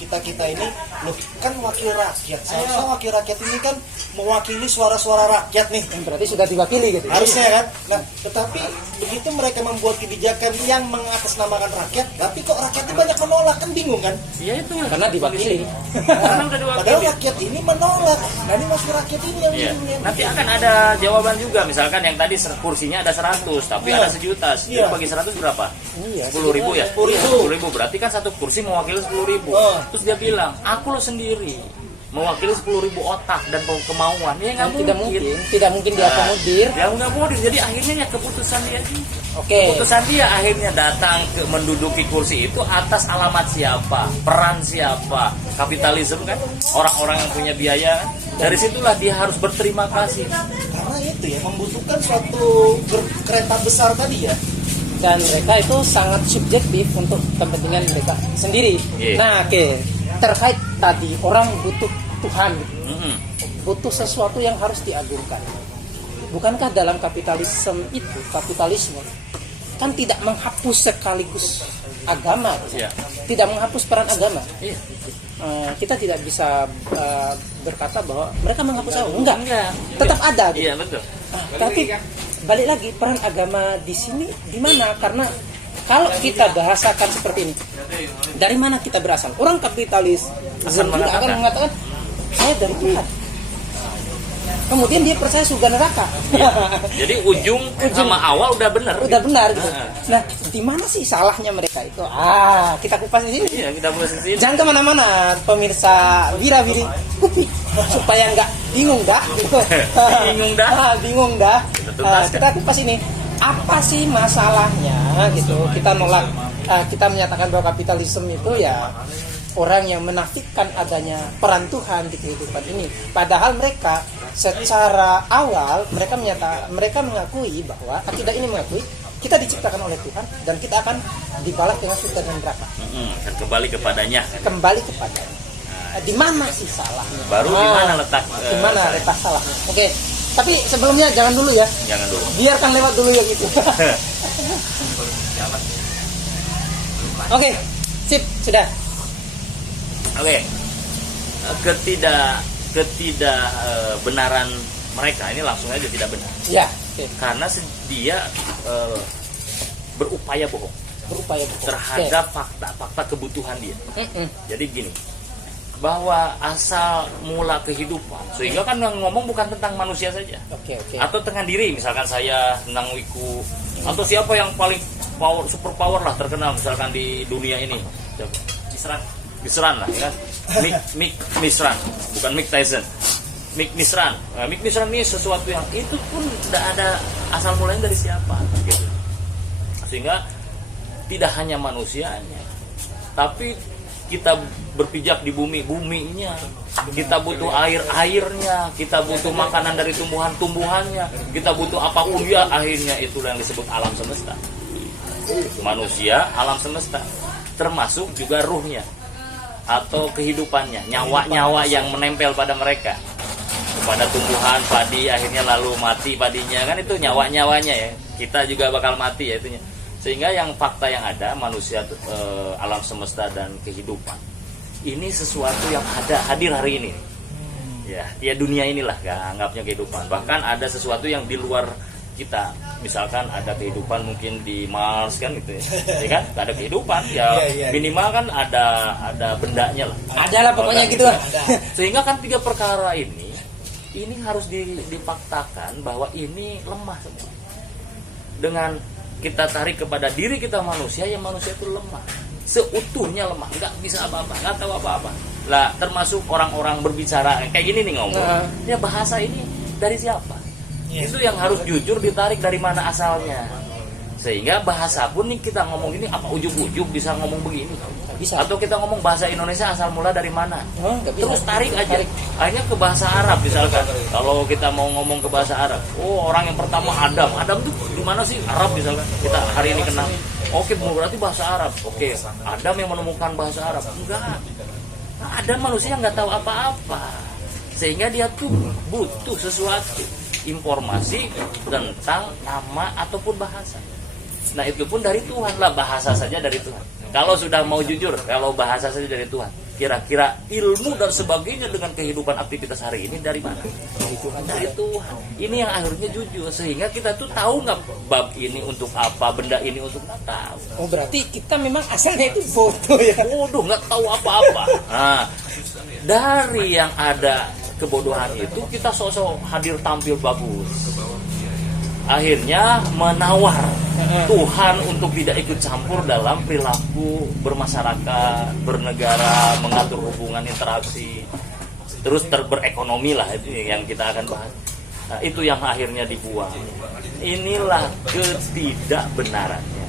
kita ini, loh kan wakil rakyat. Seharusnya wakil rakyat ini kan mewakili suara-suara rakyat nih. Berarti sudah diwakili gitu. Harusnya kan. Nah, tetapi begitu mereka membuat kebijakan yang mengatasnamakan rakyat, tapi kok rakyatnya banyak menolak, kan bingung kan? Iya itu. Karena diwakili. Padahal rakyat ini menolak. Nah, ini masih rakyat ini yang bingung. Nanti akan ada jawaban juga. Misalkan yang tadi kursinya ada 100, tapi ada 1 juta. Jadi bagi 100 berapa? 10.000 ya? 10.000 berarti kan satu kursi mewakili 10.000. Terus dia bilang, aku lo sendiri mewakili 10.000 otak dan kemauan. Ya nggak mungkin. Tidak mungkin diakomodir. Dia nggak mau. Jadi akhirnya ya keputusan dia. Keputusan dia akhirnya datang ke menduduki kursi itu atas alamat siapa, peran siapa, kapitalisme kan, orang-orang yang punya biaya. Dari situlah dia harus berterima kasih. Karena itu ya membutuhkan suatu kereta besar tadi ya. Dan mereka itu sangat subjektif untuk kepentingan mereka sendiri. Nah, terkait tadi orang butuh Tuhan, butuh sesuatu yang harus diagungkan. bukankah dalam kapitalisme kan tidak menghapus sekaligus agama, tidak menghapus peran agama. Kita tidak bisa berkata bahwa mereka menghapus agama, enggak. Tetap ada. Gitu. Iya betul. Tapi balik lagi peran agama di sini di mana? Karena kalau kita bahasakan seperti ini, dari mana kita berasal? Orang kapitalis akan mengatakan saya dari Tuhan. Kemudian dia percaya surga neraka. Jadi ujung sama awal udah benar. Udah benar gitu. Nah, di mana sih salahnya mereka itu? Kita kupas di sini. Iya, kita kupas di sini. Jangan kemana-mana, pemirsa Wira-Wiri Kupi, supaya nggak bingung dah. Gitu. bingung dah. Kita kupas ini. Apa sih masalahnya? Gitu. Kita nolak. Kita menyatakan bahwa kapitalisme itu ya orang yang menafikan adanya peran Tuhan di kehidupan ini. Padahal mereka secara awal mereka mengakui bahwa akidah ini mengakui kita diciptakan oleh Tuhan dan kita akan dibalas dengan surga dan neraka. Dan kembali kepadanya. Di mana sih salahnya? Baru di mana letak? Di mana letak salahnya? Oke. Tapi sebelumnya jangan dulu ya. Jangan dulu. Biarkan lewat dulu ya gitu. Oke. Sip, sudah. Oke. Ketidakbenaran mereka ini langsung aja tidak benar. Ya. Karena dia berupaya bohong terhadap fakta-fakta kebutuhan dia. Jadi gini, bahwa asal mula kehidupan, sehingga kan ngomong bukan tentang manusia saja, atau tentang diri, misalkan saya tentang Wiku, atau siapa yang paling super power lah terkenal misalkan di dunia ini, Misran lah, ya kan? Mick Misran, bukan Mick Tyson. Mick Misran. Mick Misran ini sesuatu yang itu pun tidak ada asal mulanya dari siapa, gitu. Sehingga tidak hanya manusianya, tapi kita berpijak di buminya, kita butuh airnya, kita butuh makanan dari tumbuhannya, kita butuh apapun ya, akhirnya itulah yang disebut alam semesta. Manusia, alam semesta, termasuk juga ruhnya atau kehidupannya, nyawa yang menempel pada mereka, kepada tumbuhan, padi, akhirnya lalu mati padinya, kan itu nyawanya ya. Kita juga bakal mati ya itunya. Sehingga yang fakta yang ada, manusia, alam semesta dan kehidupan ini sesuatu yang hadir hari ini. Ya dunia inilah ya, anggapnya kehidupan. Bahkan ada sesuatu yang di luar kita, misalkan ada kehidupan mungkin di Mars kan gitu ya kan, ada kehidupan ya, minimal kan ada bendanya lah. Adalah pokoknya gitu lah. Sehingga kan 3 perkara ini harus difaktakan bahwa ini lemah semua. Dengan kita tarik kepada diri kita manusia, yang manusia itu lemah, seutuhnya lemah, nggak bisa apa-apa, nggak tahu apa-apa lah. Termasuk orang-orang berbicara kayak gini nih ngomong, ya bahasa ini dari siapa? Itu yang harus jujur ditarik dari mana asalnya. Sehingga bahasa pun nih kita ngomong ini apa ujug-ujug bisa ngomong begini? Bisa. Atau kita ngomong bahasa Indonesia asal mula dari mana? Terus tarik aja. Akhirnya ke bahasa Arab misalkan. Kalau kita mau ngomong ke bahasa Arab, orang yang pertama Adam tuh di mana sih? Arab misalkan. Kita hari ini kenal. Oke, berarti bahasa Arab. Oke, Adam yang menemukan bahasa Arab. Enggak. Adam manusia nggak tahu apa-apa. Sehingga dia tuh butuh sesuatu, informasi tentang nama ataupun bahasa. Nah itu pun dari Tuhan lah, bahasa saja dari Tuhan. Kalau sudah mau jujur, kalau bahasa saja dari Tuhan, kira-kira ilmu dan sebagainya dengan kehidupan aktivitas hari ini dari mana? Dari Tuhan. Ini yang akhirnya jujur, sehingga kita tuh tahu nggak bab ini untuk apa, benda ini untuk nggak tahu. Oh berarti kita memang asalnya itu bodoh ya? Bodoh, nggak tahu apa-apa. Nah, dari yang ada kebodohan itu kita sosok hadir tampil bagus. Akhirnya menawar Tuhan untuk tidak ikut campur dalam perilaku bermasyarakat, bernegara, mengatur hubungan interaksi, terus berekonomi lah, itu yang kita akan bahas. Nah, itu yang akhirnya dibuang. Inilah ketidakbenarannya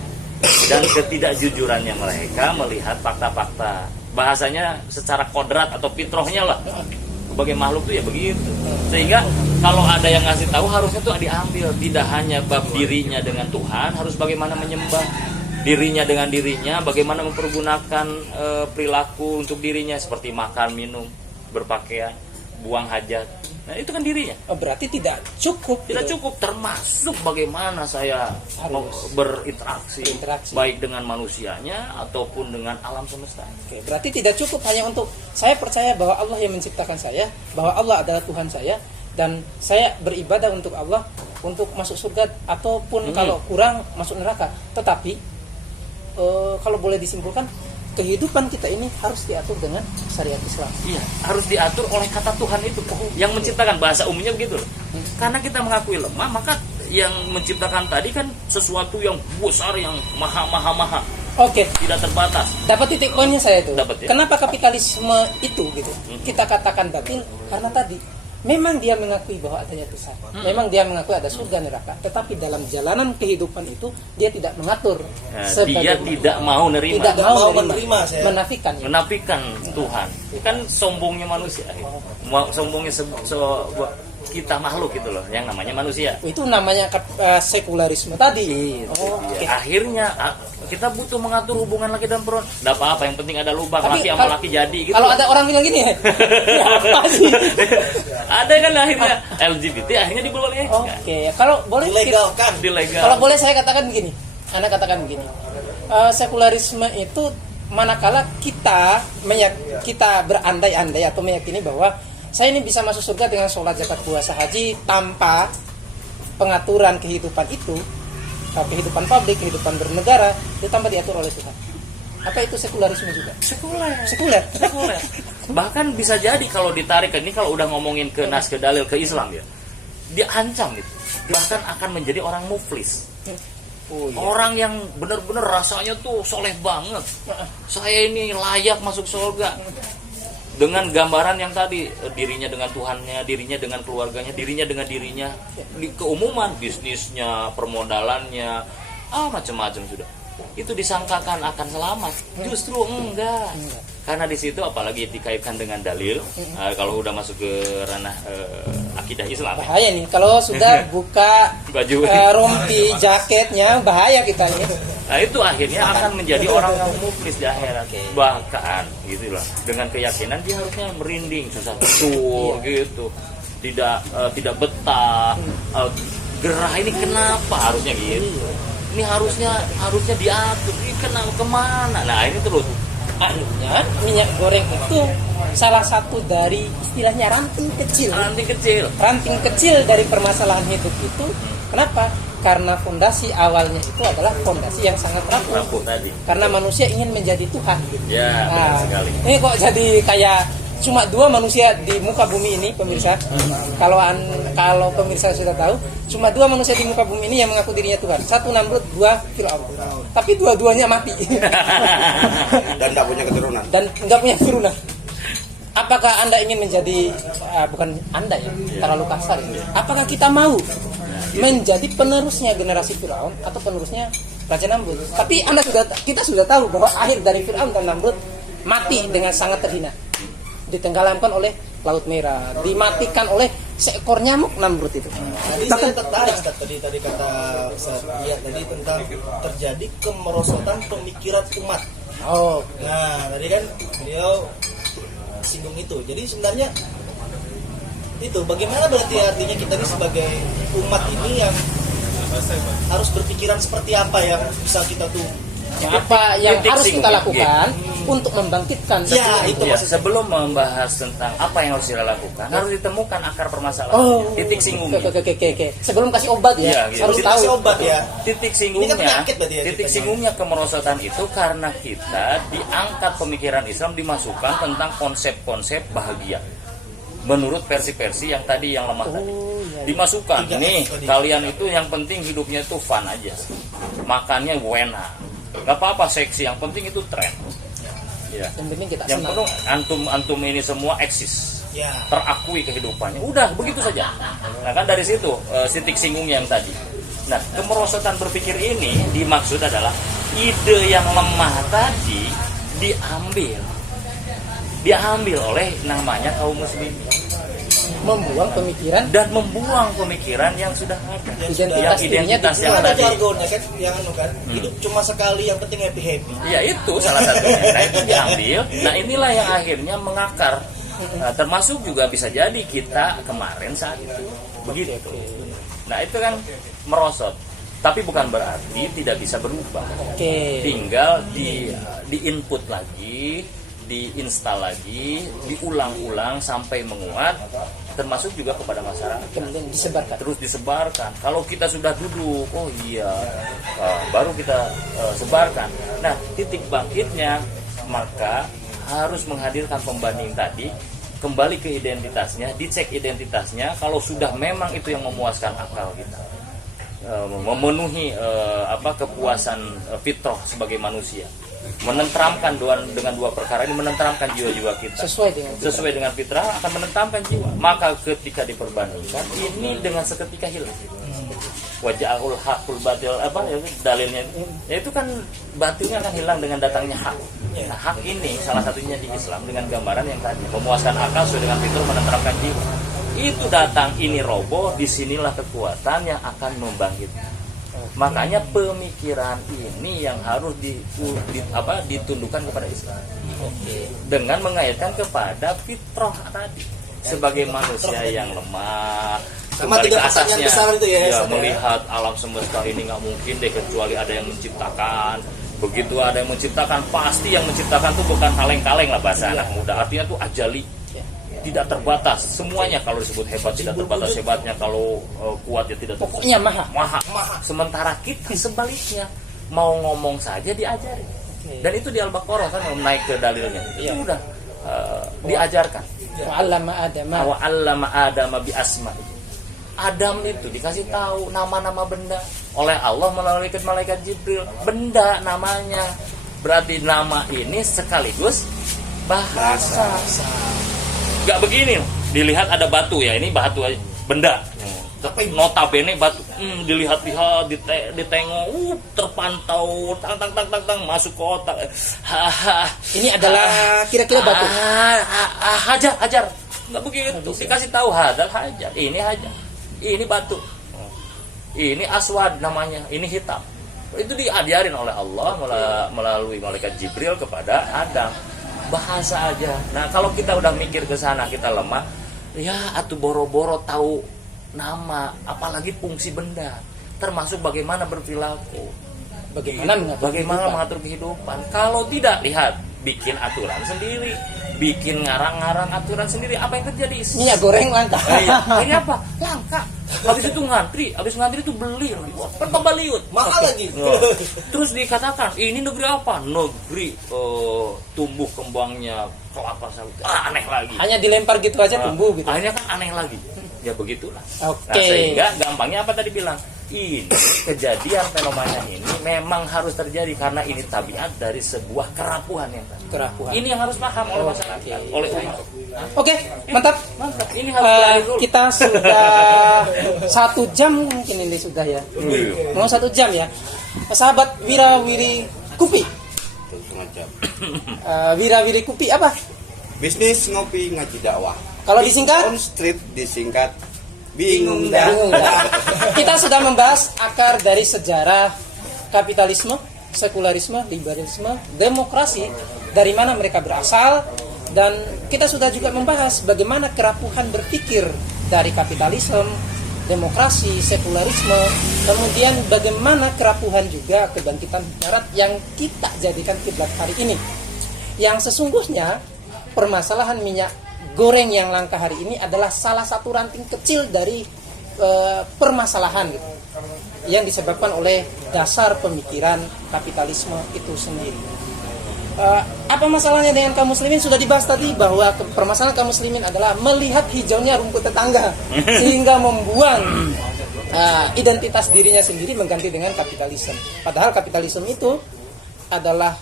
dan ketidakjujurannya mereka melihat fakta-fakta. Bahasanya secara kodrat atau fitrahnya lah, sebagai makhluk tuh ya begitu. Sehingga kalau ada yang ngasih tahu harusnya tuh diambil, tidak hanya bab dirinya dengan Tuhan, harus bagaimana menyembah dirinya dengan dirinya, bagaimana mempergunakan perilaku untuk dirinya seperti makan, minum, berpakaian, buang hajat. Nah, itu kan dirinya. Berarti tidak cukup. Tidak cukup, termasuk bagaimana saya berinteraksi baik dengan manusianya ataupun dengan alam semesta. Oke, berarti tidak cukup hanya untuk saya percaya bahwa Allah yang menciptakan saya, bahwa Allah adalah Tuhan saya, dan saya beribadah untuk Allah untuk masuk surga ataupun kalau kurang masuk neraka. Tetapi kalau boleh disimpulkan, kehidupan kita ini harus diatur dengan syariat Islam. Iya, harus diatur oleh kata Tuhan itu yang menciptakan. Bahasa umumnya begitu loh. Karena kita mengakui lemah, maka yang menciptakan tadi kan sesuatu yang besar, yang maha. Oke. Tidak terbatas. Dapat titik poinnya saya itu. Dapat, ya? Kenapa kapitalisme itu gitu? Kita katakan batil karena tadi memang dia mengakui bahwa adanya Tuhan. Memang dia mengakui ada surga neraka, tetapi dalam jalanan kehidupan itu dia tidak mengatur. Dia tidak mau nerima. Tidak mau menerima, menafikan. Ya? Menafikan Tuhan. Kan sombongnya manusia. Sombongnya kita makhluk gitu loh, yang namanya manusia. Itu namanya sekularisme tadi. Okay. Akhirnya kita butuh mengatur hubungan laki dan perempuan. Tidak apa-apa, yang penting ada lubang, laki sama laki jadi gitu. Kalau ada orang bilang gini, ya apa sih? Ada kan akhirnya LGBT akhirnya dibolehkan. Oke, kalau boleh dilegalkan. Kalau boleh saya katakan begini, Anda katakan begini. Sekularisme itu manakala kita berandai-andai atau meyakini bahwa saya ini bisa masuk surga dengan sholat, zakat, puasa, haji tanpa pengaturan kehidupan itu, kehidupan publik, kehidupan bernegara itu tanpa diatur oleh Tuhan. Apa itu sekularisme juga? Sekuler. Bahkan bisa jadi kalau ditarik ini, kalau udah ngomongin ke nas, ke dalil, ke Islam ya, dia ancam gitu. Bahkan akan menjadi orang muflis. Orang yang benar-benar rasanya tuh soleh banget. Saya ini layak masuk surga. Dengan gambaran yang tadi, dirinya dengan Tuhannya, dirinya dengan keluarganya, dirinya dengan dirinya, di keumuman, bisnisnya, permodalannya, macam-macam sudah. Itu disangkakan akan selamat, justru enggak. Karena di situ apalagi dikaitkan dengan dalil, kalau udah masuk ke ranah akidah Islam. Bahaya nih, kalau sudah buka baju, rompi, jaketnya, bahaya kita ini. Nah itu akhirnya akan menjadi orang yang muflis di akhirat. Bahkan gitulah, dengan keyakinan dia harusnya merinding, susah tidur gitu, tidak betah. Gerah ini kenapa harusnya gitu? Ini harusnya diatur. Ini kenapa kemana? Nah ini terus. Akhirnya minyak goreng itu salah satu dari istilahnya ranting kecil dari permasalahan hidup itu. Kenapa? Karena fondasi awalnya itu adalah fondasi yang sangat rapuh tadi. Karena manusia ingin menjadi Tuhan. Ya, benar sekali. Ini kok jadi kayak cuma 2 manusia di muka bumi ini, pemirsa. Kalau pemirsa sudah tahu, cuma 2 manusia di muka bumi ini yang mengaku dirinya Tuhan. 1 Namrud, 2 Fir'aun. Tapi dua-duanya mati. Dan tidak punya keturunan. Apakah Anda ingin menjadi bukan Anda ya, terlalu kasar ya. Apakah kita mau menjadi penerusnya generasi Fir'aun atau penerusnya Raja Namrud? Tapi kita sudah tahu bahwa akhir dari Fir'aun dan Namrud mati dengan sangat terhina. Ditenggelamkan oleh Laut Merah, dimatikan oleh seekor nyamuk Namrud itu. Jadi saya tertarik tadi kata saya tadi tentang terjadi kemerosotan pemikiran umat. Nah tadi kan beliau singgung itu. Jadi sebenarnya itu bagaimana berarti artinya kita ini sebagai umat ini yang harus berpikiran seperti apa yang bisa kita tuh apa yang harus kita lakukan untuk membangkitkan itu sebelum membahas tentang apa yang harus kita lakukan harus ditemukan akar permasalahan. Titik singgungnya. Sebelum kasih obat harus tahu obat ya. Titik singgungnya kemerosotan itu karena kita diangkat pemikiran Islam, dimasukkan tentang konsep-konsep bahagia menurut versi-versi yang tadi yang lemah tadi. Dimasukkan nih kalian itu yang penting hidupnya itu fun aja, makannya wena, gak apa-apa seksi, yang penting itu tren ya. Yang penting antum ini semua eksis, terakui kehidupannya, udah begitu saja. Nah kan dari situ titik singgungnya yang tadi. Nah kemerosotan berpikir ini dimaksud adalah ide yang lemah tadi diambil oleh namanya kaum muslimin, membuang pemikiran yang sudah ada, identitas yang ada jargonnya kan, hidup cuma sekali, yang penting happy. Ya itu salah satunya. Nah itu diambil. Nah inilah yang akhirnya mengakar Termasuk juga bisa jadi kita kemarin saat itu begitu. Nah itu kan merosot, tapi bukan berarti tidak bisa berubah. Tinggal di input lagi, diinstal lagi, diulang-ulang sampai menguat, termasuk juga kepada masyarakat. Kemudian disebarkan. Terus disebarkan. Kalau kita sudah duduk, oh iya, baru kita sebarkan. Nah, titik bangkitnya maka harus menghadirkan pembanding tadi, kembali ke identitasnya, dicek identitasnya. Kalau sudah memang itu yang memuaskan akal kita, memenuhi kepuasan fitrah sebagai manusia, menenteramkan dengan dua perkara ini, menenteramkan jiwa-jiwa kita sesuai dengan fitrah, akan menenteramkan jiwa. Maka ketika diperbandingkan, ini dengan seketika hilang. Wajahul hakul batil, dalilnya itu kan batilnya akan hilang dengan datangnya hak. Nah, hak ini salah satunya di Islam dengan gambaran yang tadi, memuaskan akal sesuai dengan fitrah, menenteramkan jiwa. Itu datang, ini roboh, disinilah kekuatan yang akan membangkitkan. Makanya pemikiran ini yang harus ditundukkan kepada Islam. Dengan mengaitkan kepada fitrah tadi, sebagai manusia yang lemah, kembali ke asasnya, melihat alam semesta ini nggak mungkin deh kecuali ada yang menciptakan. Begitu ada yang menciptakan, pasti yang menciptakan itu bukan kaleng-kaleng lah bahasa anak muda. Artinya itu ajali, tidak terbatas. Semuanya kalau disebut hebat tidak terbatas hebatnya, kalau kuat ya tidak terbatas. Pokoknya maha. Sementara kita sebaliknya, mau ngomong saja diajari. Dan itu di Al-Baqarah kan naik ke dalilnya. Itu udah diajarkan. Wa 'allama Adama bi asma'i. Adam itu dikasih tahu nama-nama benda oleh Allah melalui malaikat Jibril. Benda namanya. Berarti nama ini sekaligus bahasa. Gak begini, dilihat ada batu ya, ini batu aja, benda. Tapi notabene batu, dilihat-lihat, ditengok, terpantau, tang, masuk ke otak. Ini adalah kira-kira batu. Hajar. Nggak begitu, dikasih tahu hadal hajar, ini hajar, ini batu, ini aswad namanya, ini hitam. Itu diajarin oleh Allah melalui malaikat Jibril kepada Adam. Bahasa aja. Nah kalau kita udah mikir ke sana, kita lemah, ya atuh boro-boro tahu nama, apalagi fungsi benda, termasuk bagaimana berperilaku, bagaimana mengatur kehidupan. Kalau tidak, lihat, bikin aturan sendiri, bikin ngarang-ngarang aturan sendiri, apa yang terjadi? Minyak goreng langka. Ini apa? Langka. Habis itu ngantri itu beli, kembaliut, mahal lagi. Terus dikatakan ini negeri apa? Negeri tumbuh kembangnya kelapa sawit. Aneh lagi. Hanya dilempar gitu aja tumbuh gitu. Akhirnya kan aneh lagi. Ya begitulah. Nah, Oke. sehingga gampangnya apa tadi bilang? Ini kejadian fenomena ini memang harus terjadi karena ini tabiat dari sebuah kerapuhan yang tadi. Ini yang harus paham oleh masyarakat, oleh umat. Oke, mantap. Ini harus belajar dulu. Kita sudah 1 jam mungkin ini sudah ya. Mau 1 jam ya. Sahabat Wirawiri Kupi. Wirawiri Kupi apa? Bisnis ngopi ngaji dakwah. Kalau disingkat? On Street disingkat bingung dah. Kita sudah membahas akar dari sejarah kapitalisme, sekularisme, liberalisme, demokrasi, dari mana mereka berasal, dan kita sudah juga membahas bagaimana kerapuhan berpikir dari kapitalisme, demokrasi, sekularisme, kemudian bagaimana kerapuhan juga kebangkitan barat yang kita jadikan kiblat hari ini. Yang sesungguhnya permasalahan minyak goreng yang langka hari ini adalah salah satu ranting kecil dari permasalahan gitu, yang disebabkan oleh dasar pemikiran kapitalisme itu sendiri. Apa masalahnya dengan kaum muslimin? Sudah dibahas tadi bahwa permasalahan kaum muslimin adalah melihat hijaunya rumput tetangga sehingga membuang identitas dirinya sendiri mengganti dengan kapitalisme. Padahal kapitalisme itu adalah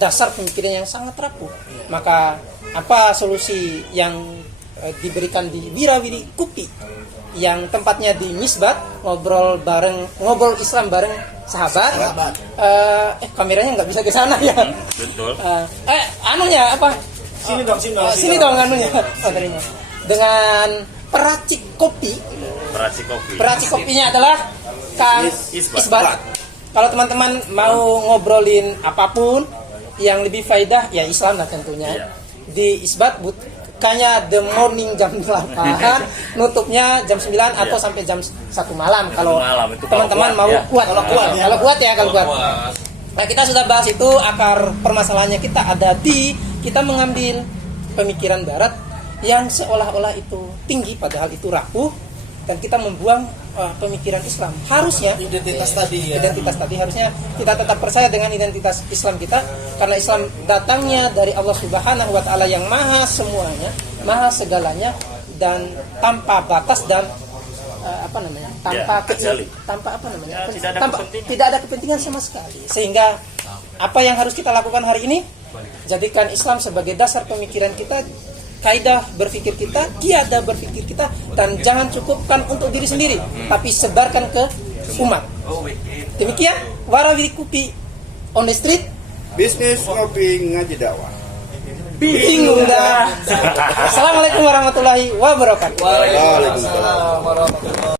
dasar pemikiran yang sangat rapuh. Maka apa solusi yang diberikan di Wirawiri Kupi yang tempatnya di Misbat, ngobrol Islam bareng sahabat. Kameranya nggak bisa ke sana ya. Betul. Anunya apa? Sini dong anunya. Terima. Dengan peracik kopi. Peracik kopinya adalah Kang Isbat. Kalau teman-teman mau ngobrolin apapun yang lebih faidah, ya Islam lah tentunya. Di Isbat bukanya the morning jam 8, nutupnya jam 9 atau sampai jam 1 malam kalau Malam, itu teman-teman kalau mau kuat, ya. kuat. Kalau kuat, ya. Kalau kuat ya, kalau kuat. Nah, kita sudah bahas itu, akar permasalahannya kita ada di kita mengambil pemikiran barat yang seolah-olah itu tinggi padahal itu rapuh, dan kita membuang pemikiran Islam. Harusnya Identitas tadi ya. identitas tadi harusnya kita tetap percaya dengan identitas Islam kita, karena Islam datangnya dari Allah Subhanahu wa taala yang maha semuanya, maha segalanya, dan tanpa batas dan tidak ada kepentingan sama sekali. Sehingga apa yang harus kita lakukan hari ini, jadikan Islam sebagai dasar pemikiran kita, kaidah berpikir kita, kiada berpikir kita, dan jangan cukupkan untuk diri sendiri, tapi sebarkan ke umat. Demikian Warawiri Kopi on the street. Bisnis ngopi ngaji dakwah. Bingung dah. Assalamualaikum warahmatullahi wabarakatuh. Waalaikumsalam. Warahmatullahi